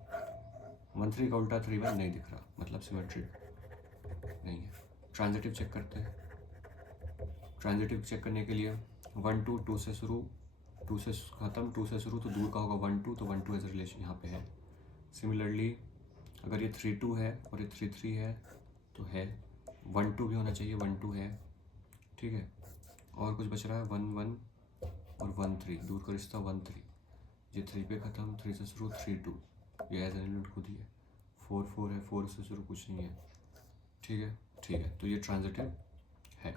1 3 का उल्टा 3 1 नहीं दिख रहा, मतलब सिमेट्रिक नहीं है। ट्रांजिटिव चेक करते हैं, ट्रांजिटिव चेक करने के लिए 1 2 2 से शुरू, 2 से ख़त्म, 2 से शुरू, तो दूर का होगा 1 2, तो 1 2 एज रिलेशन यहाँ पे है। सिमिलरली अगर ये 3 2 है और ये 3 3 है तो है, 1 2 भी होना चाहिए, 1 2 है, ठीक है। और कुछ बच रहा है 1 1 और 1 3, दूर का रिश्ता 1 3, ये 3 पे ख़त्म, 3 से शुरू 3 2, ये एज एन खुद ही है, 4 4 है, 4 से शुरू कुछ नहीं है, ठीक है ठीक है। तो ये ट्रांजिटिव है।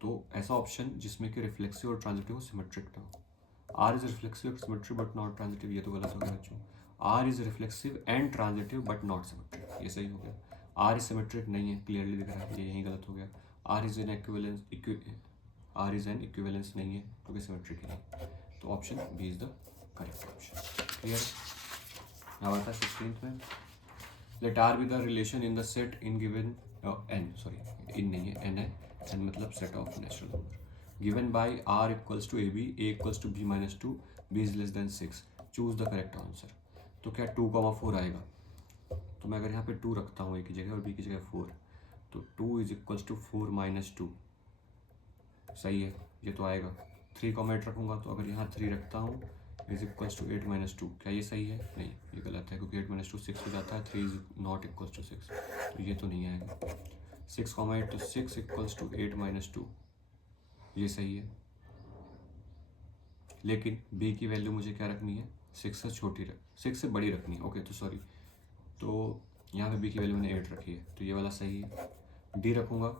तो ऐसा ऑप्शन जिसमें कि रिफ्लेक्सिव और ट्रांजिटिव हो, सिमेट्रिक ना हो। R is reflexive symmetric but not transitive, ये तो गलत हो गया बच्चों। R is reflexive and transitive but not symmetric, ये सही हो गया। आर इज सिमेट्रिक नहीं है, क्लियरली दिख रहा है, ये यहीं गलत हो गया। R is an equivalence, R is an equivalence नहीं है क्योंकि सिमेट्रिक है, तो option B is the correct option. Clear है। अब आता है 16th में, let R be the relation in the set in given N, sorry in नहीं है, एन है, एन मतलब set of natural number, given by R equals to A B, A equals to B minus 2, B is less then 6। Choose the correct answer. तो क्या 2,4 आएगा, तो मैं अगर यहाँ पे 2 रखता हूँ ए की जगह और बी की जगह 4, तो 2 इज इक्वल्स टू 4 माइनस 2, सही है, ये तो आएगा। 3,8 रखूँगा, तो अगर यहाँ 3 रखता हूँ इज इक्वल्स टू 8 माइनस 2, क्या ये सही है, नहीं ये गलत है, क्योंकि 8 माइनस 2 6 हो जाता है, 3 इज नॉट इक्वल्स टू 6, तो ये तो नहीं आएगा। 6,8 तो 6 इक्वल्स टू 8 माइनस 2, ये सही है, लेकिन b की वैल्यू मुझे क्या रखनी है, 6 से छोटी 6 से बड़ी रखनी है। ओके, तो सॉरी, तो यहाँ पे b की वैल्यू मैंने 8 रखी है, तो ये वाला सही है। d रखूँगा,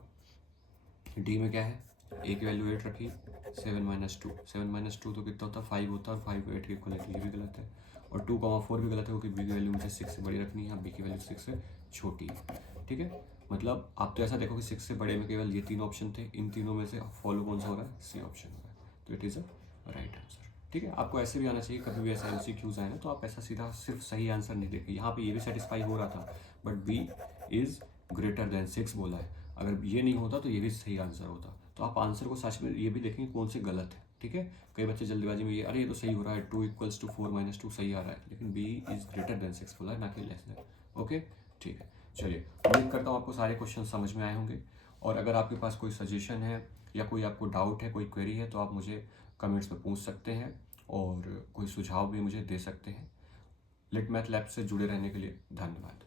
d में क्या है, a की वैल्यू 8 रखी, 7 माइनस 2, 7 माइनस 2 तो कितना होता है, 5 होता है, और 5 8 के इक्वल है, ये भी गलत है। और 2,4 भी गलत है, क्योंकि b की वैल्यू मुझे 6 से बड़ी रखनी है, b की वैल्यू 6 से छोटी है, ठीक है। मतलब आप तो ऐसा देखो कि 6 से बड़े में केवल ये 3 ऑप्शन थे, इन तीनों में से फॉलो कौन सा हो रहा है, सी ऑप्शन हो रहा है, तो it is a right answer. ठीक है, आपको ऐसे भी आना चाहिए, कभी भी ऐसा MCQs आए ना तो आप ऐसा सीधा सिर्फ सही आंसर नहीं देखें। यहाँ पे ये भी सेटिस्फाई हो रहा था, but b is greater than 6 बोला है, अगर ये नहीं होता तो ये भी सही आंसर होता। तो आप आंसर को सच में ये भी देखेंगे कौन से गलत है, ठीक है। कई बच्चे जल्दीबाजी में ये, अरे ये तो सही हो रहा है, 2 इक्वल्स टू 4 माइनस 2 सही आ रहा है, लेकिन b इज़ ग्रेटर देन 6 बोला है, ना कि लेस देन। ओके, ठीक है, चलिए उम्मीद करता हूँ आपको सारे क्वेश्चन समझ में आए होंगे। और अगर आपके पास कोई सजेशन है या कोई आपको डाउट है, कोई क्वेरी है, तो आप मुझे कमेंट्स में पूछ सकते हैं और कोई सुझाव भी मुझे दे सकते हैं। लिट मैथ लैब से जुड़े रहने के लिए धन्यवाद।